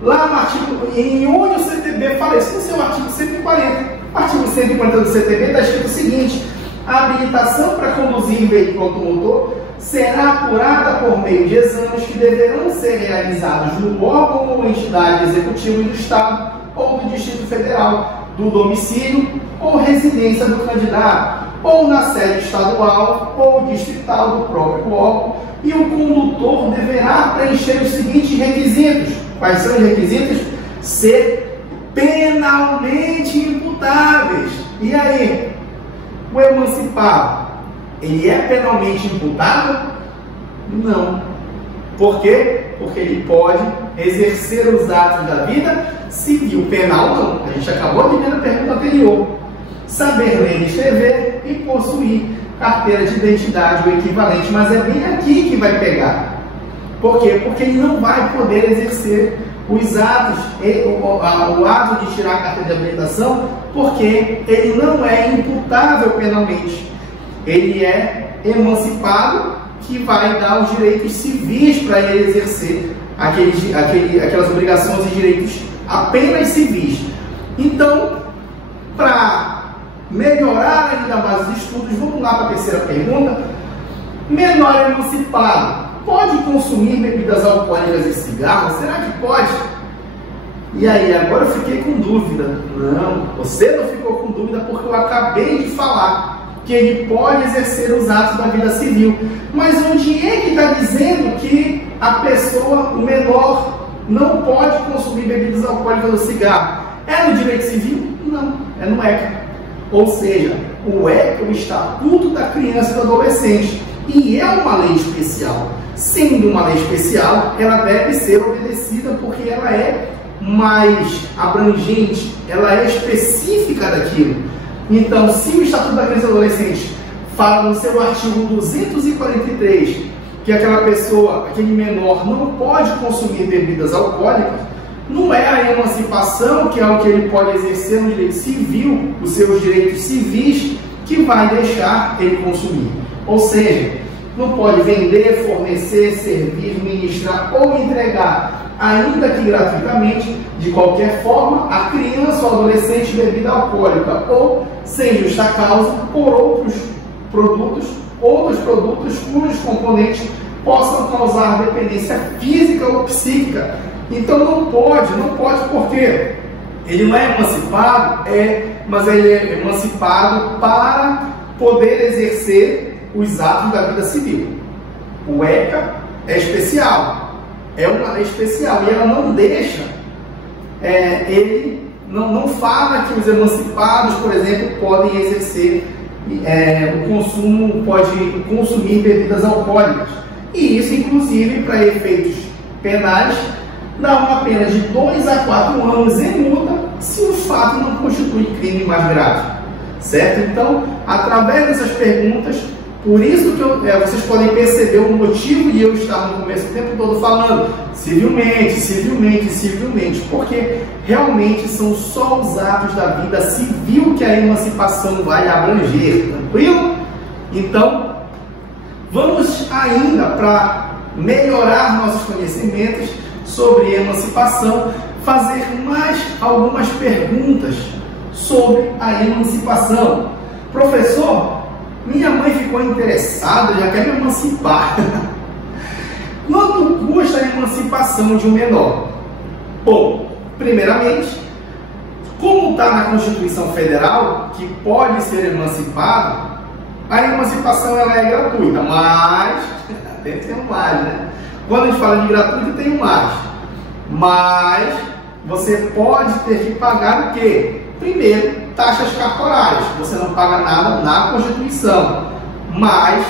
Lá no artigo, em onde o CTB fala isso? No seu artigo 140. Artigo 140 do CTB está escrito o seguinte: a habilitação para conduzir veículo automotor será apurada por meio de exames que deverão ser realizados no órgão ou entidade executiva do Estado ou do Distrito Federal, do domicílio ou residência do candidato, ou na sede estadual ou distrital do próprio órgão, e o condutor deverá preencher os seguintes requisitos. Quais são os requisitos? Ser penalmente imputáveis. E aí, o emancipado, ele é penalmente imputável? Não. Por quê? Porque ele pode exercer os atos da vida civil. Penal não. A gente acabou de ver na pergunta anterior. Saber ler e escrever e possuir carteira de identidade ou equivalente. Mas é bem aqui que vai pegar. Por quê? Porque ele não vai poder exercer os atos, o ato de tirar a carteira de habilitação, porque ele não é imputável penalmente. Ele é emancipado, que vai dar os direitos civis para ele exercer aquelas obrigações e direitos apenas civis. Então, para melhorar ainda mais os estudos, vamos lá para a terceira pergunta. Menor emancipado pode consumir bebidas alcoólicas e cigarros? Será que pode? E aí, agora eu fiquei com dúvida. Não, você não ficou com dúvida porque eu acabei de falar que ele pode exercer os atos da vida civil. Mas onde é que está dizendo que a pessoa, o menor, não pode consumir bebidas alcoólicas ou cigarro? É no direito civil? Não, é no ECA. Ou seja, o ECA é o Estatuto da Criança e do Adolescente. E é uma lei especial. Sendo uma lei especial, ela deve ser obedecida porque ela é mais abrangente, ela é específica daquilo. Então, se o Estatuto da Criança e do Adolescente fala no seu artigo 243 que aquela pessoa, aquele menor, não pode consumir bebidas alcoólicas, não é a emancipação, que é o que ele pode exercer no direito civil, os seus direitos civis, que vai deixar ele consumir. Ou seja, não pode vender, fornecer, servir, ministrar ou entregar, ainda que gratuitamente, de qualquer forma, a criança ou adolescente bebida alcoólica ou, sem justa causa, por outros produtos cujos componentes possam causar dependência física ou psíquica. Então não pode porque ele não é emancipado, mas ele é emancipado para poder exercer os atos da vida civil. O ECA é especial, é uma lei especial, e ela não deixa, ele não fala que os emancipados, por exemplo, podem exercer o consumo, pode consumir bebidas alcoólicas. E isso, inclusive, para efeitos penais, dá uma pena de 2 a 4 anos em multa se o fato não constitui crime mais grave. Certo? Então, através dessas perguntas, Por isso que vocês podem perceber o motivo de eu estar no começo o tempo todo falando civilmente, civilmente, civilmente, porque realmente são só os atos da vida civil que a emancipação vai abranger, tranquilo? Então, vamos ainda para melhorar nossos conhecimentos sobre emancipação, fazer mais algumas perguntas sobre a emancipação. Professor, minha mãe ficou interessada, já quer me emancipar. Quanto custa a emancipação de um menor? Bom, primeiramente, como está na Constituição Federal, que pode ser emancipado, a emancipação ela é gratuita, mas tem um mais, né? Quando a gente fala de gratuito, tem um mais. Mas você pode ter que pagar o quê? Primeiro, taxas cartorárias. Você não paga nada na Constituição, mas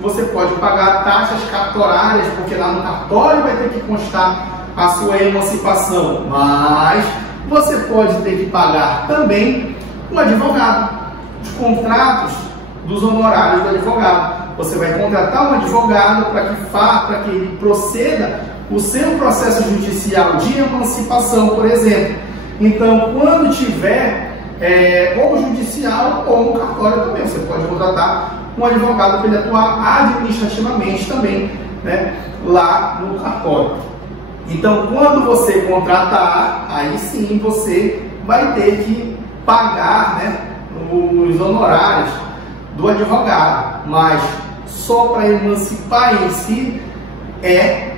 você pode pagar taxas cartorárias, porque lá no cartório vai ter que constar a sua emancipação. Mas você pode ter que pagar também um advogado, os contratos dos honorários do advogado. Você vai contratar um advogado para que ele proceda o seu processo judicial de emancipação, por exemplo. Então, quando tiver ou judicial ou no cartório também, você pode contratar um advogado para ele atuar administrativamente também, né, lá no cartório. Então, quando você contratar, aí sim você vai ter que pagar, né, os honorários do advogado, mas só para emancipar em si é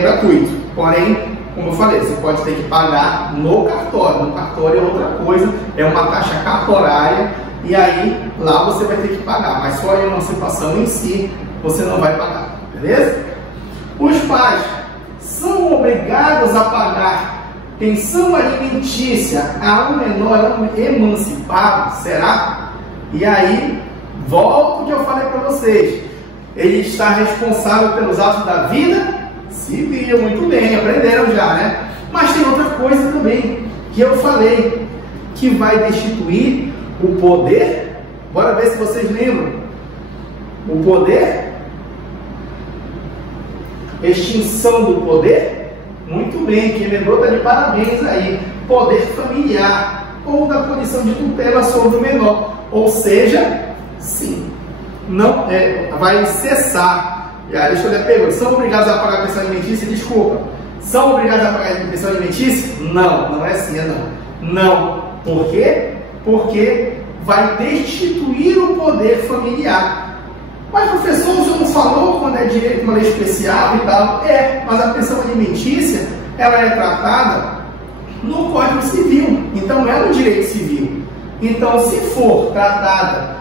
gratuito. Porém, como eu falei, você pode ter que pagar no cartório. No cartório é outra coisa, é uma taxa cartorária, e aí lá você vai ter que pagar, mas só a emancipação em si você não vai pagar, beleza? Os pais são obrigados a pagar pensão alimentícia a um menor emancipado, será? E aí, volto ao que eu falei para vocês, ele está responsável pelos atos da vida civil, muito bem, aprenderam já, né? Mas tem outra coisa também, que eu falei, que vai destituir o poder. Bora ver se vocês lembram. O poder, extinção do poder, muito bem, quem lembrou está de parabéns aí. Poder familiar, ou da condição de tutela sobre o menor, ou seja, sim, não vai cessar. Deixa eu ler a pergunta. São obrigados a pagar pensão alimentícia? Desculpa. São obrigados a pagar pensão alimentícia? Não, não é assim, não. Não. Por quê? Porque vai destituir o poder familiar. Mas, professor, o senhor não falou quando é direito de uma lei especial e tal? Mas a pensão alimentícia, ela é tratada no Código Civil. Então, é um direito civil. Então, se for tratar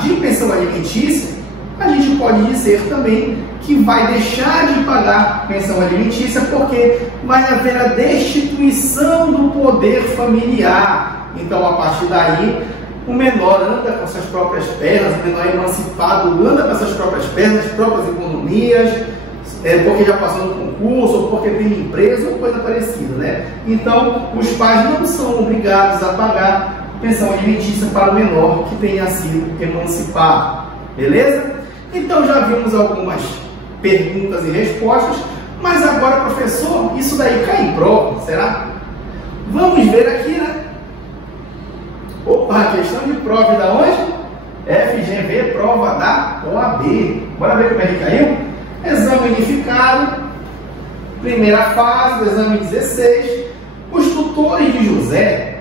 de pensão alimentícia, a gente pode dizer também que vai deixar de pagar pensão alimentícia porque vai haver a destituição do poder familiar. Então, a partir daí, o menor anda com suas próprias pernas, o menor emancipado anda com suas próprias pernas, próprias economias, porque já passou no concurso, ou porque tem empresa, ou coisa parecida, né? Então, os pais não são obrigados a pagar pensão alimentícia para o menor que tenha sido emancipado. Beleza? Então, já vimos algumas perguntas e respostas, mas agora, professor, isso daí cai em prova, será? Vamos ver aqui, né? Opa, questão de prova da onde? FGV, prova da OAB. Bora ver como é que caiu? Exame unificado, primeira fase do exame 16. Os tutores de José,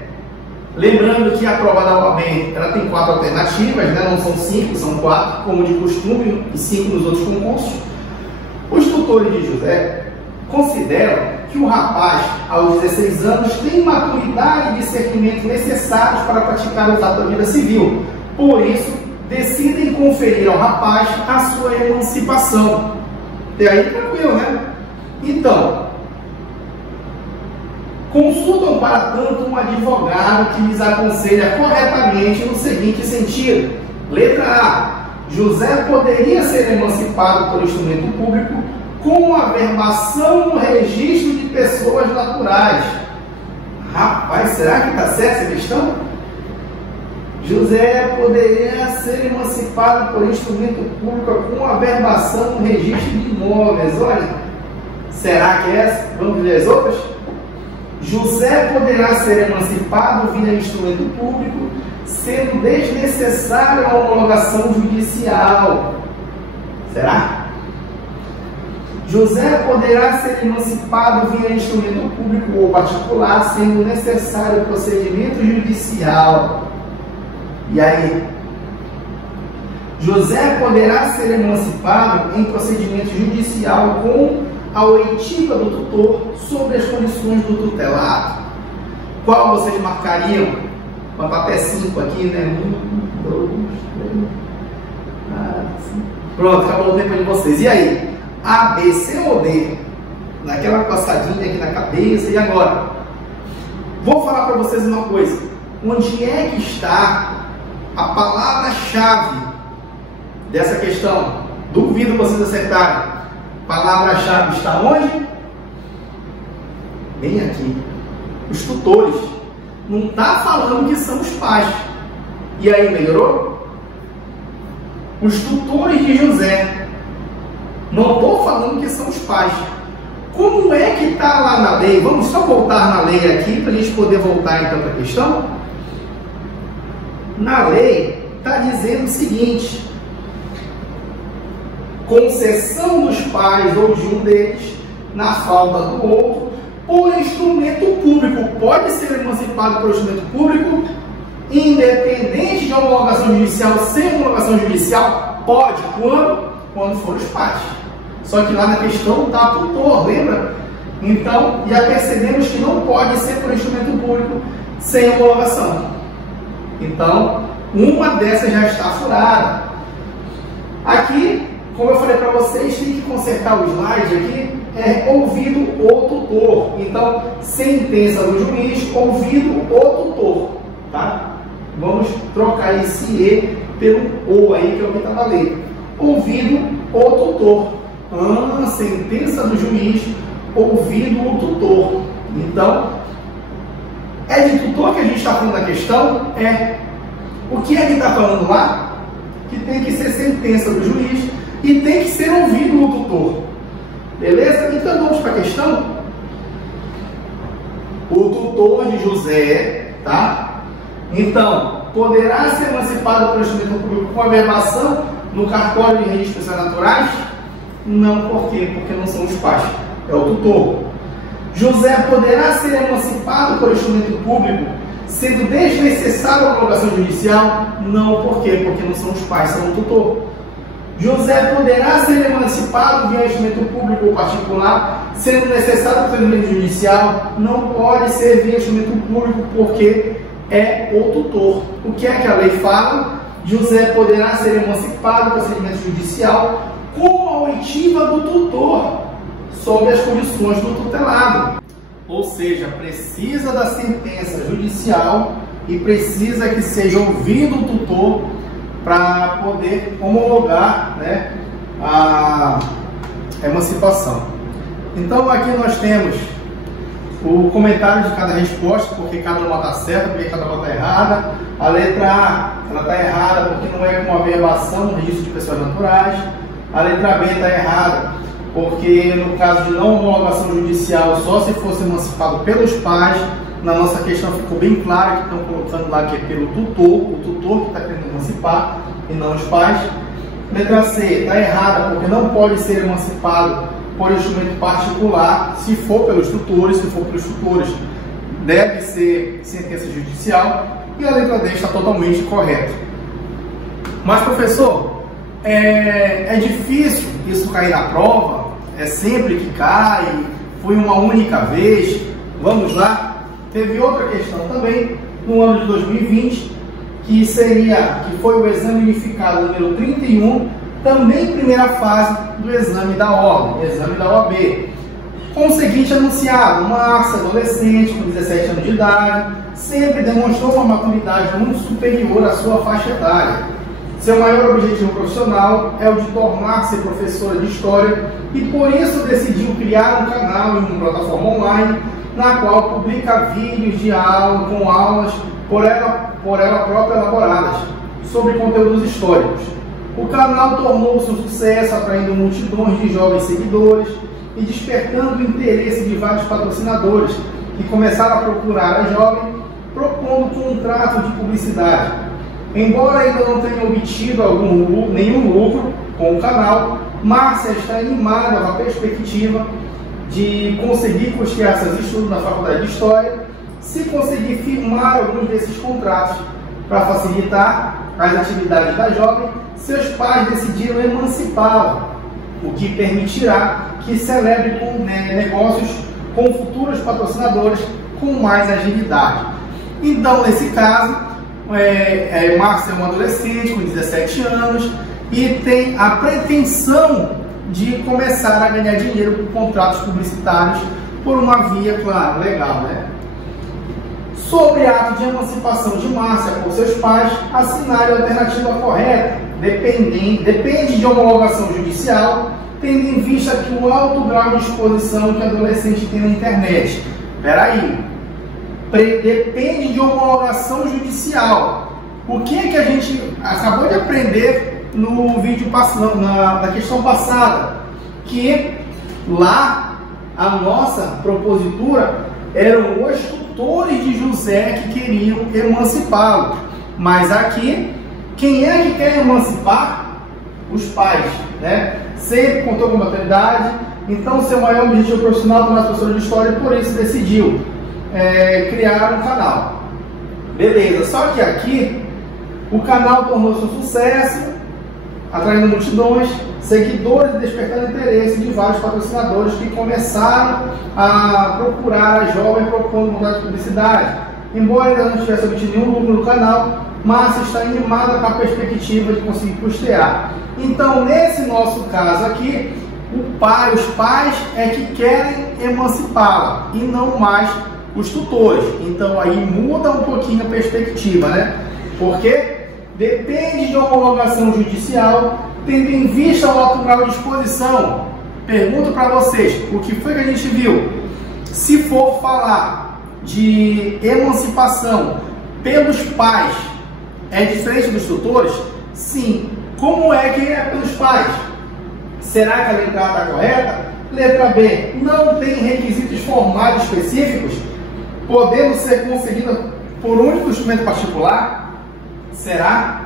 lembrando que a prova da OAB ela tem 4 alternativas, né? Não são 5, são 4, como de costume, e 5 nos outros concursos. Os tutores de José consideram que o rapaz, aos 16 anos, tem maturidade e discernimento necessários para praticar os atos da vida civil. Por isso, decidem conferir ao rapaz a sua emancipação. E aí, tranquilo, né? Então, consultam para tanto um advogado que lhes aconselha corretamente no seguinte sentido. Letra A. José poderia ser emancipado por instrumento público com a averbação no registro de pessoas naturais. Rapaz, será que está certa essa questão? José poderia ser emancipado por instrumento público com averbação no registro de imóveis. Olha, será que é essa? Vamos ver as outras? José poderá ser emancipado via instrumento público, sendo desnecessária a homologação judicial. Será? José poderá ser emancipado via instrumento público ou particular, sendo necessário procedimento judicial. E aí? José poderá ser emancipado em procedimento judicial com a oitiva do tutor sobre as condições do tutelado. Qual vocês marcariam? Vamos até 5 aqui, né? 1, 2, 3, 4, 5. Pronto, acabou o tempo de vocês. E aí? A, B, C ou D? Naquela passadinha aqui na cabeça. E agora? Vou falar para vocês uma coisa. Onde é que está a palavra-chave dessa questão? Duvido vocês acertarem. Palavra-chave está onde? Bem aqui. Os tutores. Não está falando que são os pais. E aí, melhorou? Os tutores de José. Não estou falando que são os pais. Como é que está lá na lei? Vamos só voltar na lei aqui para a gente poder voltar então para a questão. Na lei está dizendo o seguinte: concessão dos pais ou de um deles na falta do outro por instrumento público. Pode ser emancipado por instrumento público, independente de homologação judicial, sem homologação judicial. Pode. Quando? Quando for os pais. Só que lá na questão está tutor, lembra? Então, já percebemos que não pode ser por instrumento público sem homologação. Então, uma dessas já está furada. Aqui, como eu falei para vocês, tem que consertar o slide aqui, ouvido o tutor. Então, sentença do juiz, ouvido o tutor. Tá? Vamos trocar esse E pelo O aí, que é o que está valendo. Ouvido o tutor. Sentença do juiz, ouvido o tutor. Então, é de tutor que a gente está falando na questão? O que é que está falando lá? Que tem que ser sentença do juiz e tem que ser ouvido o tutor. Beleza? Então vamos para a questão. O tutor de José, tá? Então, poderá ser emancipado por instrumento público com averbação no cartório de registros naturais? Não, por quê? Porque não são os pais, é o tutor. José poderá ser emancipado por instrumento público, sendo desnecessária a homologação judicial? Não, por quê? Porque não são os pais, são o tutor. José poderá ser emancipado via instrumento público ou particular, sendo necessário o procedimento judicial? Não pode ser via instrumento público, porque é o tutor. O que é que a lei fala? José poderá ser emancipado do procedimento judicial com a oitiva do tutor, sob as condições do tutelado. Ou seja, precisa da sentença judicial e precisa que seja ouvido o tutor para poder homologar, né, a emancipação. Então aqui nós temos o comentário de cada resposta, porque cada uma está certa, porque cada uma está errada. A letra A ela está errada porque não é com averbação no registro de pessoas naturais. A letra B está errada porque no caso de não homologação judicial, só se fosse emancipado pelos pais. Na nossa questão ficou bem claro que estão colocando lá que é pelo tutor, o tutor que está querendo emancipar e não os pais. Letra C está errada porque não pode ser emancipado por instrumento particular, se for pelos tutores. Se for pelos tutores, deve ser sentença judicial. E a letra D está totalmente correta. Mas, professor, é difícil isso cair na prova? É sempre que cai? Foi uma única vez? Vamos lá? Teve outra questão também, no ano de 2020, que foi o exame unificado número 31, também primeira fase do exame da ordem, exame da OAB. Com o seguinte anunciado: Márcia, adolescente com 17 anos de idade, sempre demonstrou uma maturidade muito superior à sua faixa etária. Seu maior objetivo profissional é o de tornar-se professora de História e por isso decidiu criar um canal em uma plataforma online na qual publica vídeos de aula com aulas por ela própria elaboradas, sobre conteúdos históricos. O canal tornou-se um sucesso, atraindo multidões de jovens seguidores e despertando o interesse de vários patrocinadores que começaram a procurar a jovem, propondo contrato de publicidade. Embora ainda não tenha obtido nenhum lucro com o canal, Márcia está animada com a perspectiva de conseguir custear seus estudos na Faculdade de História, se conseguir firmar alguns desses contratos. Para facilitar as atividades da jovem, seus pais decidiram emancipá-la, o que permitirá que celebre negócios com futuros patrocinadores com mais agilidade. Então, nesse caso, Márcia é uma adolescente com 17 anos e tem a pretensão de começar a ganhar dinheiro com contratos publicitários por uma via, claro, legal, né? Sobre ato de emancipação de Márcia por seus pais, assinale a alternativa correta, depende de homologação judicial, tendo em vista que o alto grau de exposição que o adolescente tem na internet. Espera aí, depende de homologação judicial. O que é que a gente acabou de aprender no vídeo na questão passada? Que lá a nossa propositura eram os tutores de José que queriam emancipá-lo. Mas aqui, quem é que quer emancipar? Os pais, né? Sempre contou com maturidade. Então, seu maior objetivo profissional do nosso professor de história, por isso decidiu criar um canal. Beleza, só que aqui o canal tornou-se um sucesso, atraindo multidões, seguidores e despertando interesse de vários patrocinadores que começaram a procurar a jovem propondo mudar de publicidade. Embora ainda não tivesse obtido nenhum lucro no canal, Márcia está animada com a perspectiva de conseguir custear. Então, nesse nosso caso aqui, os pais é que querem emancipá-la e não mais os tutores. Então, aí muda um pouquinho a perspectiva, né? Porque depende de homologação judicial, tendo em vista o alto grau de exposição. Pergunto para vocês, o que foi que a gente viu? Se for falar de emancipação pelos pais, é diferente dos tutores? Sim. Como é que é pelos pais? Será que a letra A está correta? Letra B, não tem requisitos formais específicos, podendo ser concedida por único instrumento particular? Será?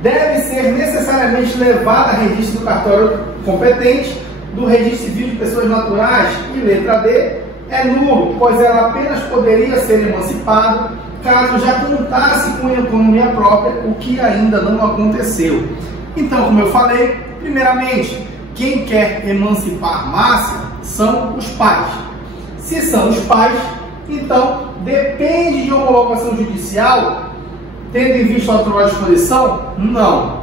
Deve ser necessariamente levada a registro do cartório competente, do registro civil de pessoas naturais. E letra D, é nulo, pois ela apenas poderia ser emancipada caso já contasse com economia própria, o que ainda não aconteceu. Então, como eu falei, primeiramente, quem quer emancipar Márcia são os pais. Se são os pais, então depende de homologação judicial, tendo em vista a atual disposição? Não.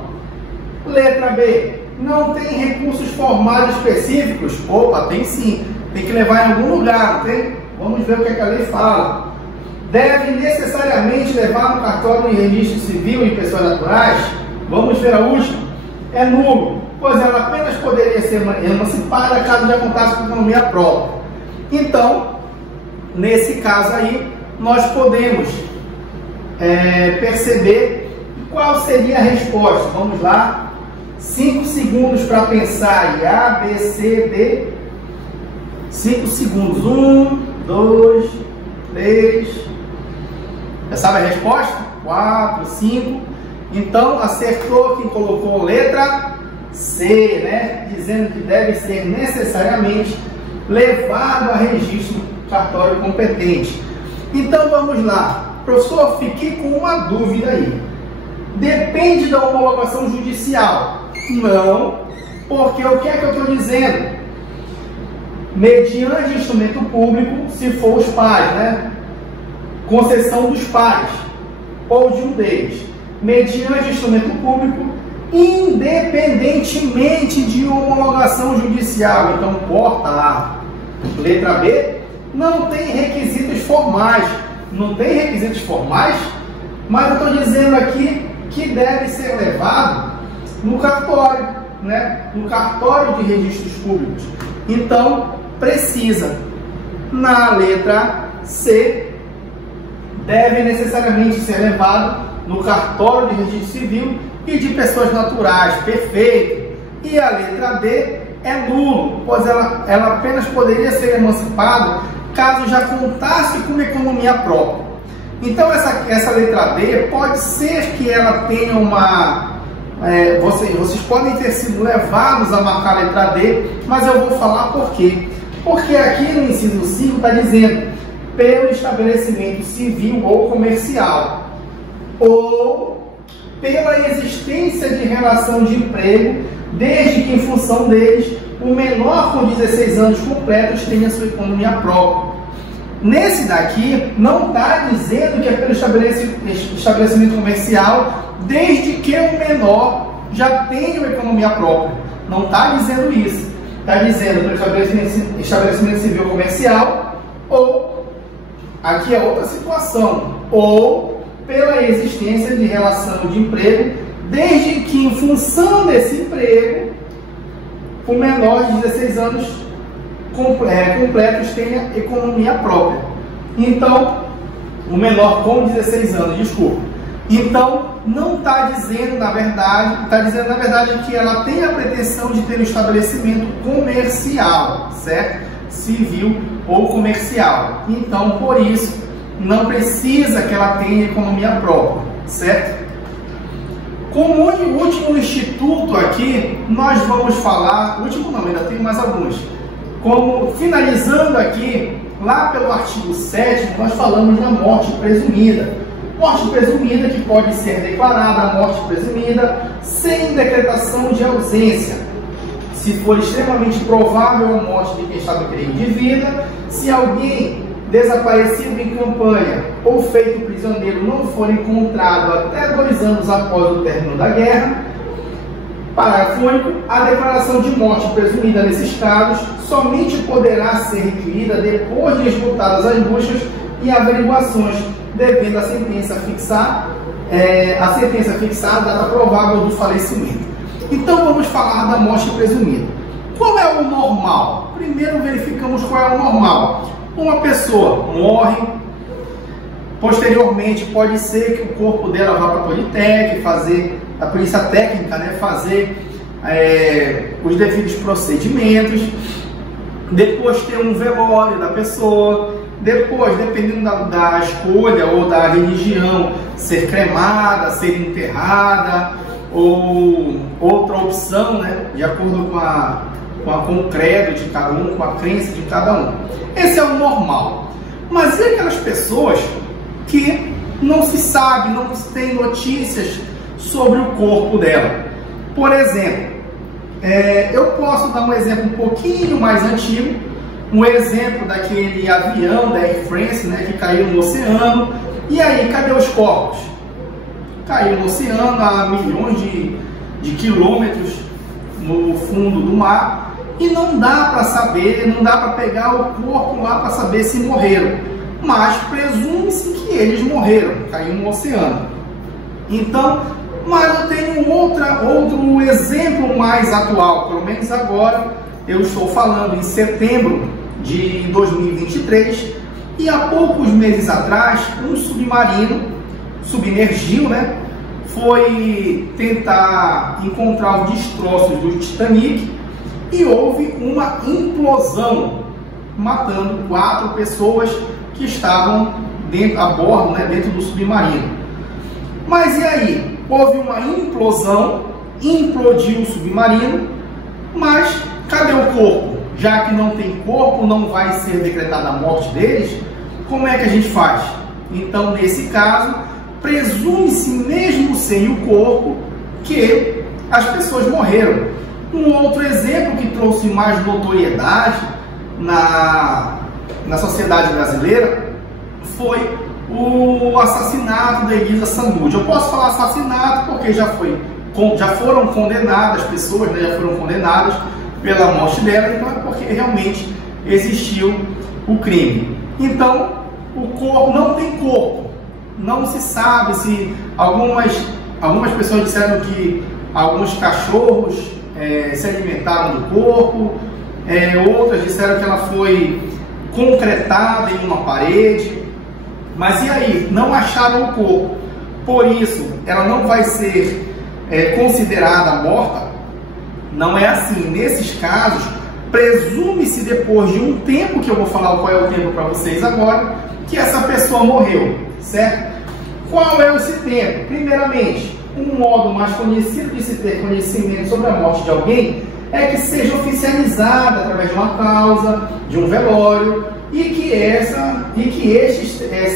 Letra B, não tem recursos formais específicos? Opa, tem sim. Tem que levar em algum lugar, não tem? Vamos ver o que a lei fala. Deve necessariamente levar no cartório de registro civil em pessoas naturais? Vamos ver a última. É nulo, pois ela apenas poderia ser emancipada caso já contasse com economia própria. Então, nesse caso aí, nós podemos perceber qual seria a resposta. Vamos lá. 5 segundos para pensar. E A, B, C, D. 5 segundos. 1, 2, 3. Já sabe a resposta? 4, 5. Então, acertou quem colocou letra C, né? Dizendo que deve ser necessariamente levado a registro do cartório competente. Então, vamos lá. Professor, fiquei com uma dúvida aí. Depende da homologação judicial? Não, porque o que é que eu estou dizendo? Mediante instrumento público, se for os pais, né? Concessão dos pais ou de um deles. Mediante instrumento público, independentemente de homologação judicial. Então, corta lá. Letra B, não tem requisitos formais. Não tem requisitos formais, mas eu estou dizendo aqui que deve ser levado no cartório, né? No cartório de registros públicos. Então, precisa, na letra C, deve necessariamente ser levado no cartório de registro civil e de pessoas naturais, perfeito. E a letra D é nulo, pois ela apenas poderia ser emancipada caso já contasse com uma economia própria. Então essa letra D pode ser que ela tenha uma... vocês podem ter sido levados a marcar a letra D, mas eu vou falar por quê. Porque aqui no inciso 5 está dizendo pelo estabelecimento civil ou comercial, ou pela existência de relação de emprego, desde que em função deles o menor com 16 anos completos tenha sua economia própria. Nesse daqui não está dizendo que é pelo estabelecimento comercial, desde que o menor já tenha uma economia própria. Não está dizendo isso. Está dizendo pelo estabelecimento civil comercial, ou, aqui é outra situação, ou pela existência de relação de emprego, desde que em função desse emprego o menor de 16 anos completos tenha economia própria. Então, o menor com 16 anos, desculpa. Então, não está dizendo, na verdade, está dizendo, na verdade, que ela tem a pretensão de ter um estabelecimento comercial, certo? Civil ou comercial. Então, por isso, não precisa que ela tenha economia própria, certo? Como último instituto aqui, nós vamos falar, último não, ainda tem mais alguns. Como finalizando aqui, lá pelo artigo 7º, nós falamos da morte presumida. Morte presumida que pode ser declarada a morte presumida sem decretação de ausência, se for extremamente provável a morte de quem estava em perigo de vida, se alguém desaparecido em campanha ou feito prisioneiro não for encontrado até 2 anos após o término da guerra. Parágrafo único. A declaração de morte presumida nesses casos somente poderá ser requerida depois de esgotadas as buscas e averiguações, devendo a sentença fixar a data provável do falecimento. Então vamos falar da morte presumida. Qual é o normal? Primeiro verificamos qual é o normal. Uma pessoa morre, posteriormente pode ser que o corpo dela vá para a Politec, fazer a polícia técnica, né, fazer os devidos procedimentos, depois ter um velório da pessoa, depois, dependendo da escolha ou da religião, ser cremada, ser enterrada, ou outra opção, né, de acordo com o credo de cada um, com a crença de cada um. Esse é o normal. Mas e aquelas pessoas que não se sabe, não se tem notícias sobre o corpo dela? Por exemplo, eu posso dar um exemplo um pouquinho mais antigo, um exemplo daquele avião da Air France, né, que caiu no oceano. E aí, cadê os corpos? Caiu no oceano a milhões de quilômetros no fundo do mar, e não dá para saber, não dá para pegar o corpo lá para saber se morreram, mas presume-se que eles morreram, caiu no oceano. Então, mas eu tenho outro exemplo mais atual, pelo menos agora eu estou falando em setembro de 2023, e há poucos meses atrás um submarino submergiu, né, foi tentar encontrar os destroços do Titanic e houve uma implosão, matando 4 pessoas que estavam a bordo, né, dentro do submarino. Mas e aí? Houve uma implosão, implodiu o submarino, mas cadê o corpo? Já que não tem corpo, não vai ser decretada a morte deles, como é que a gente faz? Então, nesse caso, presume-se, mesmo sem o corpo, que as pessoas morreram. Um outro exemplo que trouxe mais notoriedade na sociedade brasileira foi o assassinato da Elisa Samúdio. Eu posso falar assassinato porque já foram condenadas, as pessoas, né, já foram condenadas pela morte dela, então é porque realmente existiu o crime. Então, o corpo não tem corpo, não se sabe se algumas pessoas disseram que alguns cachorros se alimentaram do corpo, outras disseram que ela foi concretada em uma parede. Mas e aí? Não acharam o corpo. Por isso, ela não vai ser considerada morta? Não é assim. Nesses casos, presume-se depois de um tempo, que eu vou falar qual é o tempo para vocês agora, que essa pessoa morreu, certo? Qual é esse tempo? Primeiramente, um modo mais conhecido de se ter conhecimento sobre a morte de alguém é que seja oficializada através de uma causa, de um velório, e que este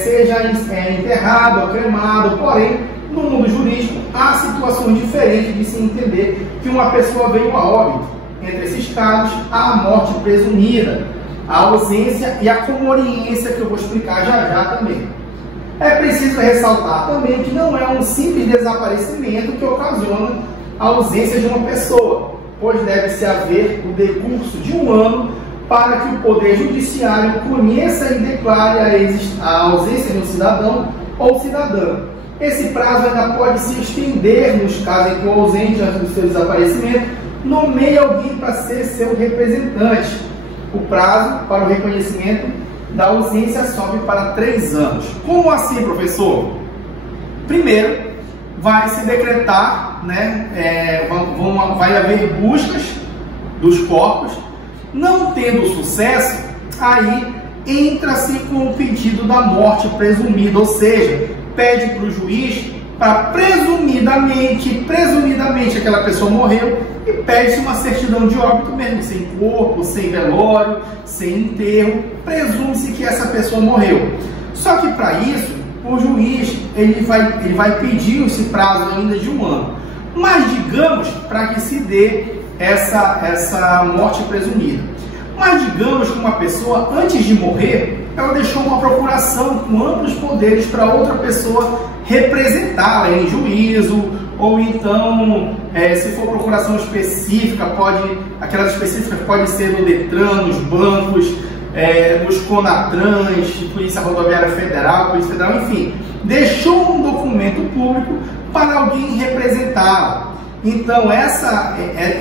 seja enterrado ou cremado. Porém, no mundo jurídico, há situações diferentes de se entender que uma pessoa veio a óbito. Entre esses casos, há a morte presumida, a ausência e a comoriência, que eu vou explicar já também. É preciso ressaltar também que não é um simples desaparecimento que ocasiona a ausência de uma pessoa, pois deve-se haver o decurso de um ano para que o Poder Judiciário conheça e declare a ausência de um cidadão ou cidadã. Esse prazo ainda pode se estender nos casos em que o ausente, antes do seu desaparecimento, nomeia alguém para ser seu representante. O prazo para o reconhecimento da ausência sobe para 3 anos. Como assim, professor? Primeiro, vai se decretar, vai haver buscas dos corpos. Não tendo sucesso, aí entra-se com o pedido da morte presumida, ou seja, pede para o juiz para presumidamente aquela pessoa morreu, e pede-se uma certidão de óbito mesmo, sem corpo, sem velório, sem enterro, presume-se que essa pessoa morreu. Só que para isso, o juiz ele vai pedir esse prazo ainda de 1 ano. Mas digamos, para que se dê essa morte presumida. Mas digamos que uma pessoa, antes de morrer, ela deixou uma procuração com amplos poderes para outra pessoa representá-la em juízo, ou então, se for procuração específica, aquelas específicas podem ser no Detran, nos bancos, nos Conatrans, Polícia Rodoviária Federal, Polícia Federal, enfim, deixou um documento público para alguém representá-la. Então,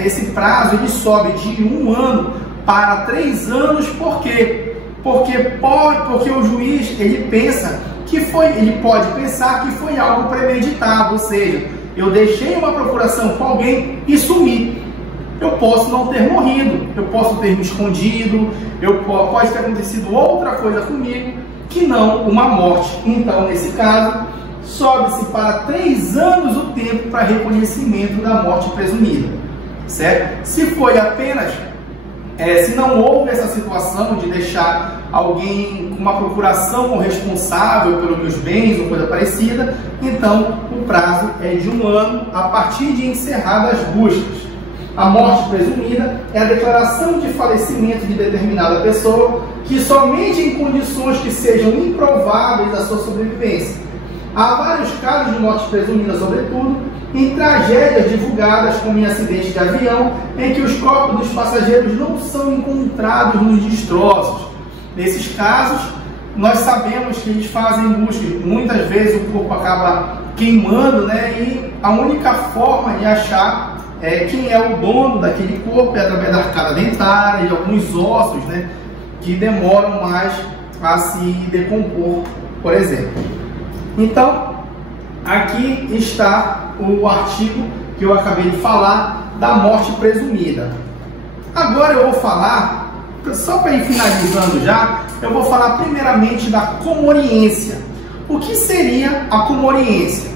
esse prazo ele sobe de 1 ano para 3 anos. Por quê? Porque o juiz ele pode pensar que foi algo premeditado, ou seja, eu deixei uma procuração com alguém e sumi. Eu posso não ter morrido, eu posso ter me escondido, pode ter acontecido outra coisa comigo que não uma morte. Então, nesse caso, sobe-se para 3 anos o tempo para reconhecimento da morte presumida, certo? Se foi apenas, se não houve essa situação de deixar alguém com uma procuração responsável pelos meus bens ou coisa parecida, então o prazo é de 1 ano a partir de encerradas as buscas. A morte presumida é a declaração de falecimento de determinada pessoa que somente em condições que sejam improváveis a sua sobrevivência. Há vários casos de morte presumida, sobretudo, em tragédias divulgadas, como em acidentes de avião, em que os corpos dos passageiros não são encontrados nos destroços. Nesses casos, nós sabemos que eles fazem buscas, muitas vezes o corpo acaba queimando, e a única forma de achar quem é o dono daquele corpo é através da arcada dentária e alguns ossos, que demoram mais a se decompor, por exemplo. Então, aqui está o artigo que eu acabei de falar da morte presumida. Agora eu vou falar, só para ir finalizando já, eu vou falar primeiramente da comoriência. O que seria a comoriência?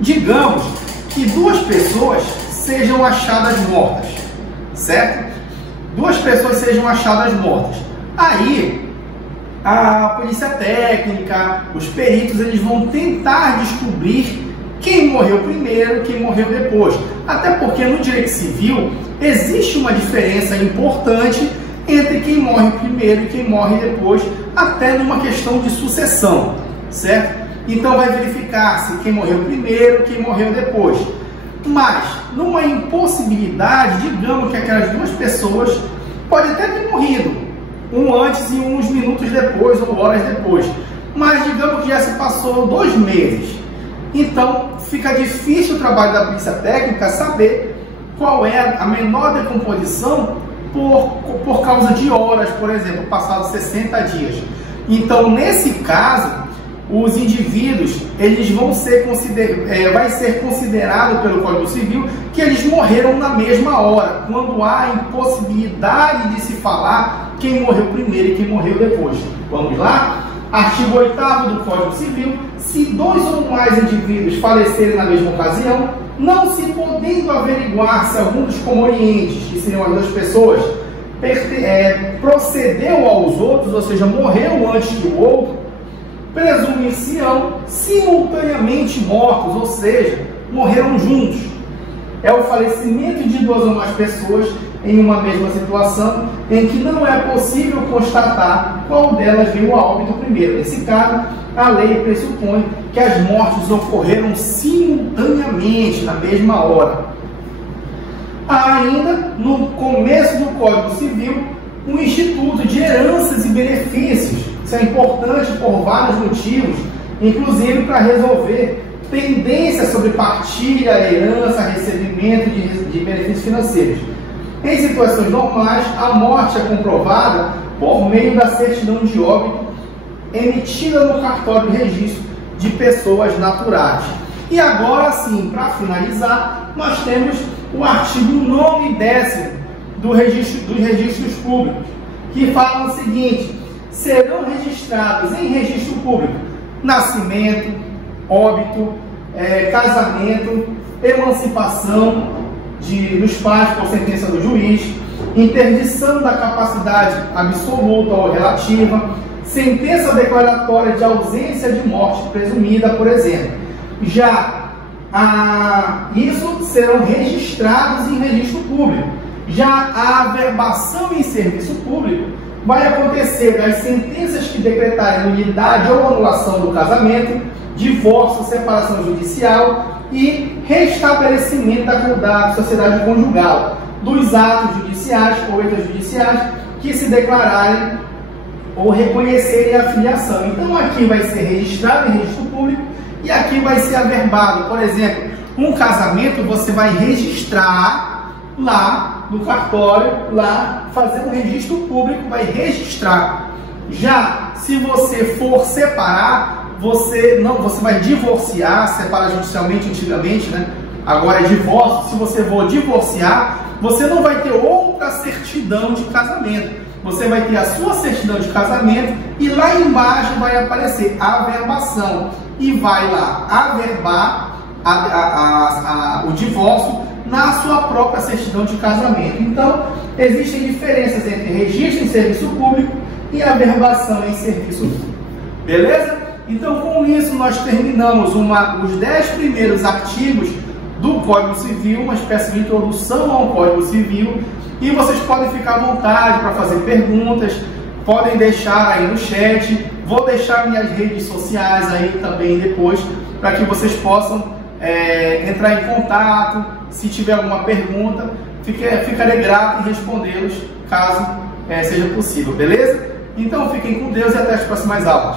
Digamos que 2 pessoas sejam achadas mortas, certo? 2 pessoas sejam achadas mortas. Aí, a polícia técnica, os peritos, eles vão tentar descobrir quem morreu primeiro, quem morreu depois. Até porque no direito civil existe uma diferença importante entre quem morre primeiro e quem morre depois, até numa questão de sucessão, certo? Então vai verificar-se quem morreu primeiro, quem morreu depois. Mas, numa impossibilidade, digamos que aquelas 2 pessoas podem até ter morrido, um antes e uns minutos depois, ou horas depois. Mas digamos que já se passou 2 meses. Então, fica difícil o trabalho da polícia técnica saber qual é a menor decomposição por causa de horas, por exemplo, passados 60 dias. Então, nesse caso, os indivíduos, eles vão ser vai ser considerado pelo Código Civil que eles morreram na mesma hora, quando há impossibilidade de se falar quem morreu primeiro e quem morreu depois. Vamos lá? Artigo 8º do Código Civil: se 2 ou mais indivíduos falecerem na mesma ocasião, não se podendo averiguar se algum dos comorientes, que seriam as 2 pessoas, procedeu aos outros, ou seja, morreu antes que o outro, presumir-se-ão simultaneamente mortos, ou seja, morreram juntos. É o falecimento de 2 ou mais pessoas em uma mesma situação, em que não é possível constatar qual delas veio a óbito primeiro. Nesse caso, a lei pressupõe que as mortes ocorreram simultaneamente, na mesma hora. Há ainda, no começo do Código Civil, um instituto de heranças e benefícios. Isso é importante por vários motivos, inclusive para resolver pendências sobre partilha, herança, recebimento de benefícios financeiros. Em situações normais, a morte é comprovada por meio da certidão de óbito emitida no cartório de registro de pessoas naturais. E agora sim, para finalizar, nós temos o artigo 9º e 10º dos registros públicos, que falam o seguinte: serão registrados em registro público nascimento, óbito, casamento, emancipação dos pais por sentença do juiz, interdição da capacidade absoluta ou relativa, sentença declaratória de ausência de morte presumida, por exemplo. Já isso serão registrados em registro público. Já a averbação em serviço público vai acontecer das sentenças que decretarem nulidade ou anulação do casamento, divórcio, separação judicial e restabelecimento da sociedade conjugal, dos atos judiciais ou extrajudiciais que se declararem ou reconhecerem a filiação. Então aqui vai ser registrado em registro público e aqui vai ser averbado. Por exemplo, um casamento você vai registrar lá no cartório, lá fazer um registro público, vai registrar. Já se você for separar, você vai divorciar, separar judicialmente antigamente, né? Agora é divórcio. Se você for divorciar, você não vai ter outra certidão de casamento. Você vai ter a sua certidão de casamento e lá embaixo vai aparecer a averbação e vai lá averbar o divórcio na sua própria certidão de casamento. Então, existem diferenças entre registro em serviço público e averbação em serviço público. Beleza? Então, com isso, nós terminamos os 10 primeiros artigos do Código Civil, uma espécie de introdução ao Código Civil, e vocês podem ficar à vontade para fazer perguntas, podem deixar aí no chat, vou deixar minhas redes sociais aí também depois, para que vocês possam entrar em contato. Se tiver alguma pergunta, ficarei grato em respondê-los, caso seja possível, beleza? Então, fiquem com Deus e até as próximas aulas.